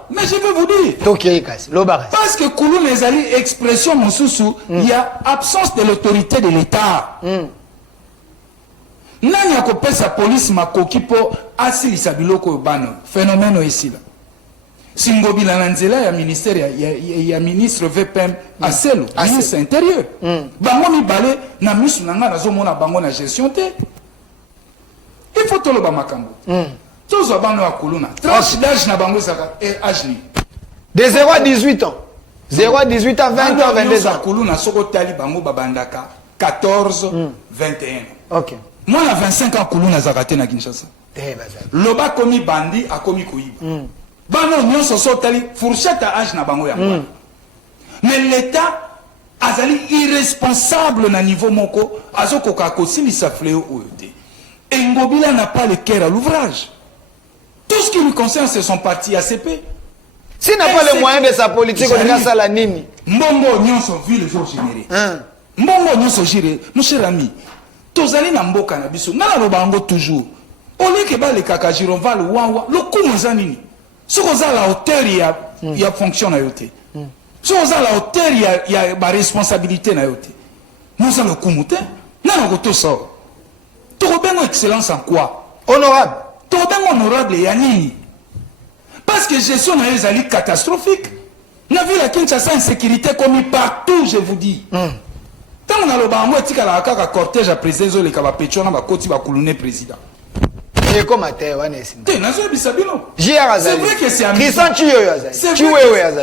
mais je peux vous dire. Toki kasi lo barre. Parce que Koulou ezali expression mosusu, il y a absence de l'autorité de l'État. Nani akopesa police makoki po asilisa biloko bano phénomène ici là. Si Ngobila na nzela ya ministère ya ministre VPM Aselo, ministre intérieur. Bango mibale na misu nanga nazomona bango na gestion te. Il faut tout le bamakambo. Tous les bano à Kuluna. Tranche d'âge na bango saka âge ni. De 0 à 18 ans. 0 à 18 ans, 20 ans, 22 ans. Kuluna soko tali bango babandaka 14, 21. OK. Moi à 25 ans Kuluna zakate na Kinshasa. Loba komi bandi a komi koyiba. Bano nyonso so tali fourchette à âge na bango ya mwana. Mais l'État azali irresponsable na niveau moko azoko kakosi li safleo oyote. Et Ngobila n'a pas le cœur à l'ouvrage. Tout ce qui lui concerne, c'est son parti ACP. S'il n'a pas les moyens de sa politique, on dirait ça la nini. Mbongo nyonso ville zo généré. Mbongo nyonso géré. Mon cher ami, tozali na mboka na biso. Ngala lobango toujours. Ole ke ba le kakajiro va le wawa. Le kumu za nini? Soko za la hauteur ya fonction na yote. Soko za la hauteur ya ba responsabilité na yote. Nous ça le kumu te. Nana ko to so. Torobengo excellence en quoi? Honorable. Torobengo honorable ya nini? Parce que gestion na ezali catastrophique. Na vu la Kinshasa insécurité comme partout, je vous dis. Tant on a le bango etika la kaka cortège à président le kaba pecho na ba koti ba kulune président. Et comme até wana esi. Te na zo bisabino. C'est vrai que c'est amusant.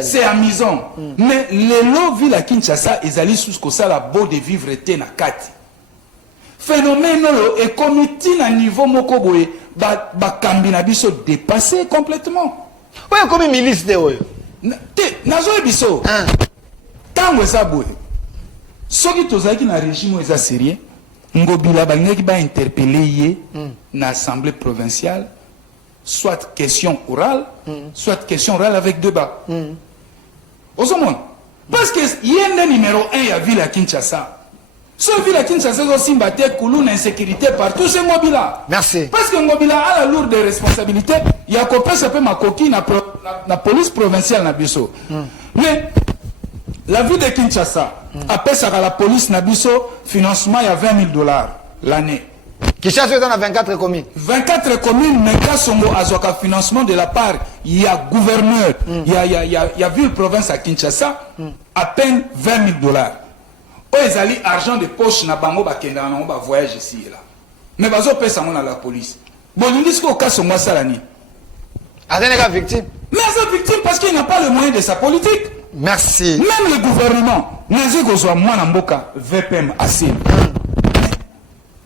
C'est amusant. Mais les lots vu la Kinshasa ezali sous ko ça la beau de vivre te na kati. Phénomène et comité à niveau mokoboé ba kambina biso dépassé complètement. Oui, comme milice de oyo. Nazo biso. Tango eza boye. Soki tozaki na régime eza sérieux, Ngobila bangeki ba interpeller ye na assemblée provinciale, soit question orale, soit question orale avec débat. Osomon. Parce que yende numéro 1 ya ville à Kinshasa. Ce ville à Kinshasa aussi mbaté Kuluna insécurité partout c'est Ngobila. Merci. Parce que Ngobila a la lourde responsabilité, il y a copain ça peut ma coquille na police provinciale na biso. Mais la ville de Kinshasa appelle ça à la police na biso financement il y a $20,000 l'année. Kinshasa est dans 24 communes. 24 communes mais quand Songo azoka financement de la part il y a gouverneur, il y a ville province à Kinshasa à peine $20,000. Ils allaient argent de poche na bango ba kenda na ba voyage ici et là. Mais bazo pesa mona la police. Bon ils disent qu'au cas sur moi salani. Azeneka victime. Mais c'est victime parce qu'il n'a pas le moyen de sa politique. Merci. Même le gouvernement, Nazi Gozwa Mwanamboka, VPM, Assim,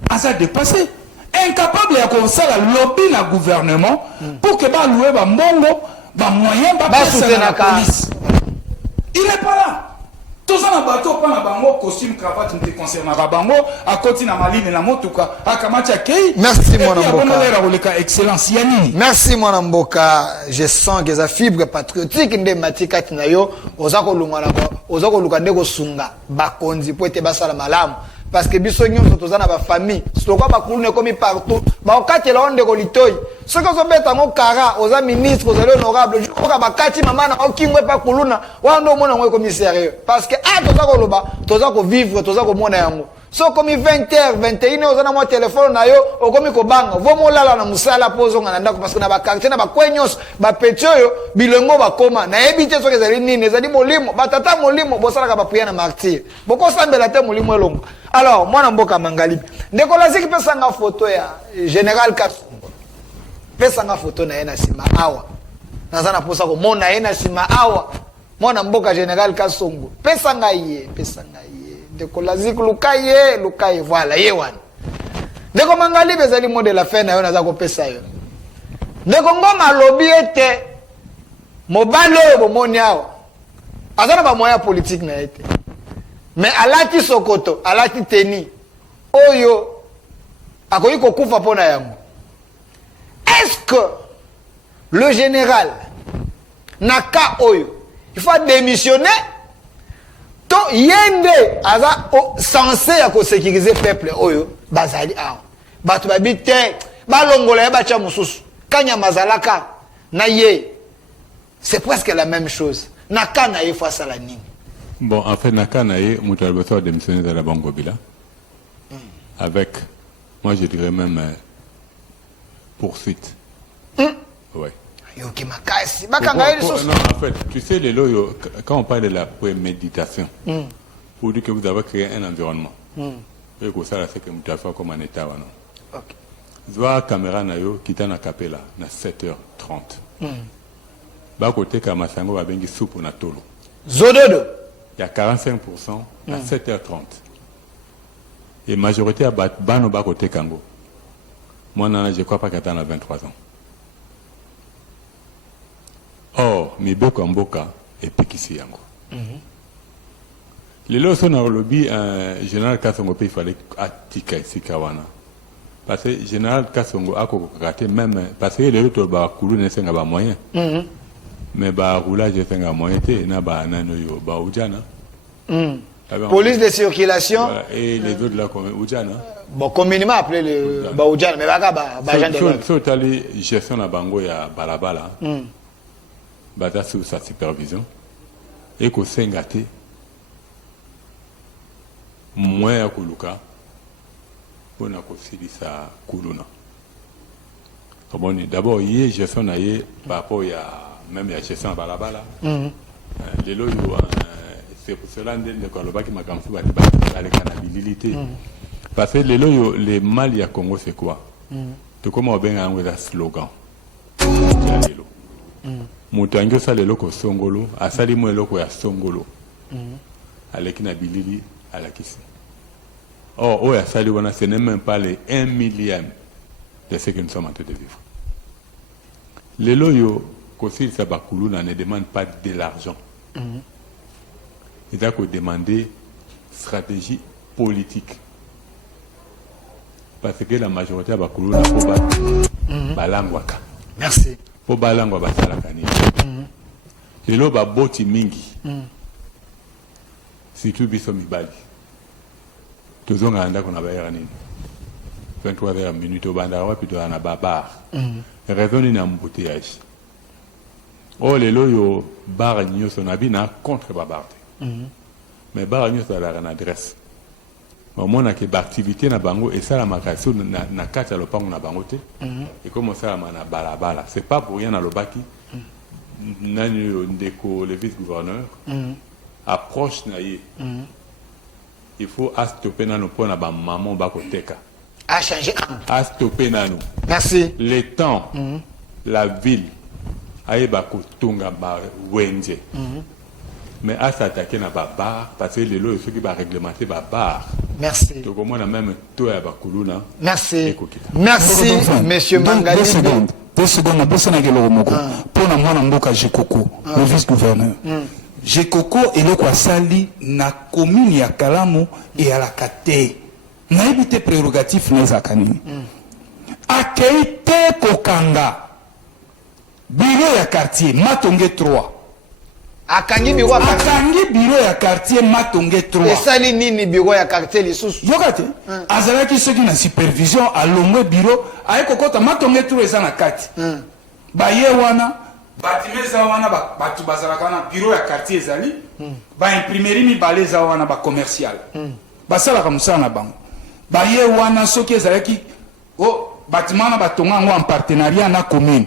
a dépassé. Incapable de faire la lobby dans le gouvernement pour que bah louer bah mbongo, bah moyen, bah passer la police. Il n'est pas là. Tout ça na bateau pas na bango costume cravate ne concerne pas bango à côté na maline na motuka à Kamacha Kei. Merci Mwanamboka. Excellence yani. Merci Mwanamboka. Je sens que za fibre patriotique ndé matika tinayo ozako lungana ozako lukande ko sunga bakonzi po ete basala malamu parce que biso nyonso tozana ba famille soko ba kulune komi partout ba okatela onde ko litoi soko zo beta ngo kara oza ministre oza honorable joka ba kati mama na okingwe pa kuluna wando mona ngo komi sérieux parce que tozako loba tozako vivre tozako mona yango so komi 20h 21h ozana mo téléphone na yo okomi ko banga vo molala na musala pozo ngana ndako parce que na ba quartier na ba kwenyos ba petioyo bilongo ba koma na ebite soke ezali nini ezali molimo batata molimo bosala ka ba priya na martyr boko sambela te molimo elongo. Alors Mwanamboka Mangalibi ndeko laziki pesa nga photo ya Général Kasongo pesa nga photo na yena sima awa nazana posa ko mona yena sima awa Mwanamboka Général Kasongo pesa nga ye ndeko laziki lukaye voilà ye wana ndeko Mangalibi ezali modèle la fin na yo naza ko pesa yo ndeko ngoma lobby ete mobalo bomoni awa azana ba moya politique na ete mais alati sokoto alati teni oyo akoyi kokufa pona yango. Est-ce que le général naka oyo il faut démissionner to yende aza censé ya ko sécuriser peuple oyo bazali awa bato babite balongola ya bacha mususu kanya mazalaka na ye c'est presque la même chose naka na ye face à la nini. Bon, en fait, Nakanae, Moutalboto a démissionné de la Bangobila. Avec, moi je dirais même, poursuite. Ouais. Non, en fait, tu sais, les loyaux, quand on parle de la préméditation, pour dire que vous avez créé un environnement, et que ça, c'est que vous avez fait comme un état. Ok. Zwa caméra nayo qui t'a capé là, à 7h30. Bah, côté Kamasango va venir soupe na tolo. Zododo. Il y a 45% à 7h30. Et majorité à Bano bas côté Kango. Moi, je ne crois pas qu'elle a 23 ans. Or, mi boko mboka et pikisi yango. Les lois sont dans le lobby, général Kasongo, il fallait attika ici Kawana. Parce que général Kasongo a raté même, parce que les autres ba koulou ne sont pas moyens. Mais bah roulage est un moyen té na ba nanoyo ba ujana. Police de circulation. Voilà, et les autres là comme ujana. Bon communément appelé le ba ujana mais ba gens de. So tali gestion na bango ya balabala. Bata sous sa supervision et ko sengate moins ya kuluka pona ko silisa kuluna. D'abord hier gestion na ye par rapport ya même la gestion à balabala. Les lois, c'est pour cela que ma campagne va débattre la canabilité. Parce que les lois, les Mali à Congo, c'est quoi? Tout comme on a un slogan. Moutango, ça les locaux songolo, à Salimo et locaux à songolo. À l'équinabilité, à la question. Or, au Saliwana, ce n'est même pas les 1 millième de ce que nous sommes en train de vivre. Les lois, Kosil Sabakuluna ne demande pas de l'argent. Il doit demander stratégie politique. Parce que la majorité de Bakuluna faut balangwaka. Merci. Faut balangwa basalakani. Les lois boti mingi. Surtout biso mibali. Tozonga anda kona bayera nini. 23h minutes au banda wa plutôt na babar. Raison ni na embouteillage. Oh, les loyaux, bar nyo son habit na contre babarte. Mais bar nyo ça la adresse. Au moins na que activité na bango et ça la makasou na kata lo pango na bangote. Et comme ça na balabala, c'est pas pour rien na lobaki. Nani ndeko le vice-gouverneur approche na ye. Il faut stopper na no pona ba maman ba koteka. A changer. A stopper na nous. Merci. Les temps, la ville ayeba kotonga ba wenze. Mais à s'attaquer na ba bar parce que les lois ceux qui va réglementer ba bar. Merci. Donc au moins même toi ya ba kuluna. Merci. Merci monsieur Mangali. 2 secondes na bossa na gelo moko. Pona mwana mboka Jekoko, le vice-gouverneur. Jekoko eloko asali na commune ya Kalamu et à la Kate. Na ebité prérogatif na zakani. Akeite kokanga. Bureau ya quartier Matonge 3. Akangi bureau ya quartier. Akangi bureau ya quartier Matonge 3. Esali nini bureau ya quartier lisusu? Yokate. Azalaki soki na supervision alongwe bureau aye kokota Matonge 3 eza na kati. Baye wana batimeza wana batu bazalaka na bureau ya quartier ezali. Ba imprimerie mibale eza wana ba commercial. Basalaka musala na bango. Baye wana soki ezalaki bâtiment na batonga ngo en partenariat na commune.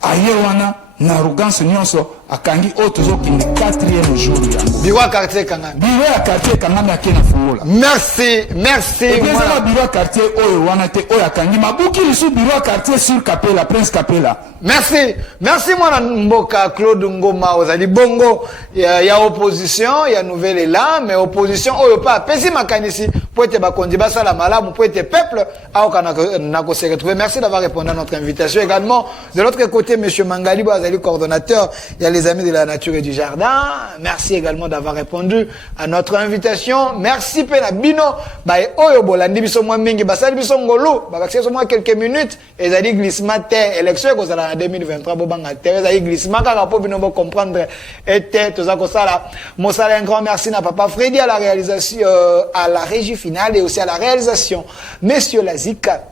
Aye wana na arrogance nyonso akangi otozo kinde 4e jour ya bureau ya quartier Kangami. bureau ya quartier Kangami akena fungola. Merci. Voilà bureau ya quartier oyo wana te oyo akangi mabuki lisu bureau ya quartier sur Kapela Prince Kapela. Merci mwana mboka Claude Ngoma ozali bongo ya opposition ya nouvelle élan mais opposition oyo pa pesi makanisi pour être bakondi basala malamu pour être peuple aokana na ko se retrouver. Merci d'avoir répondu à notre invitation également. De l'autre côté monsieur Mangali azali coordonnateur il y a les amis de la nature et du jardin. Merci également d'avoir répondu à notre invitation. Merci pena bino bae oyo bolandi biso mwa mingi basali biso ngolu bakakse so mwa quelques minutes ezali glissement te élection ko en 2023 bobanga Teresa glissement kaka po bino bo comprendre était toza ko sala mosala un grand merci na papa Freddy à la réalisation à la régie finale et aussi à la réalisation monsieur Lazika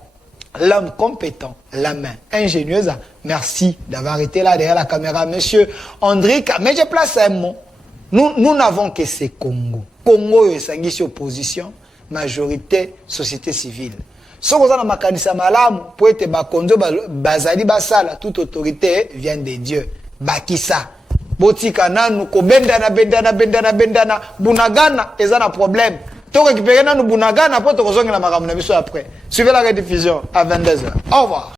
l'homme compétent la main ingénieuse. Merci d'avoir été là derrière la caméra monsieur Andrick. Mais je place un mot, nous n'avons que ces Congo et sangisi opposition majorité société civile. Si vous avez makanisa malamu pour être bakonzo bazali basala toute autorité vient de Dieu. Bakisa botika nanu ko bendana bunagana ezana problème. To récupérer nanu bunagana pour te rejoindre la makamuna biso après. Suivez la rediffusion à 22h. Au revoir.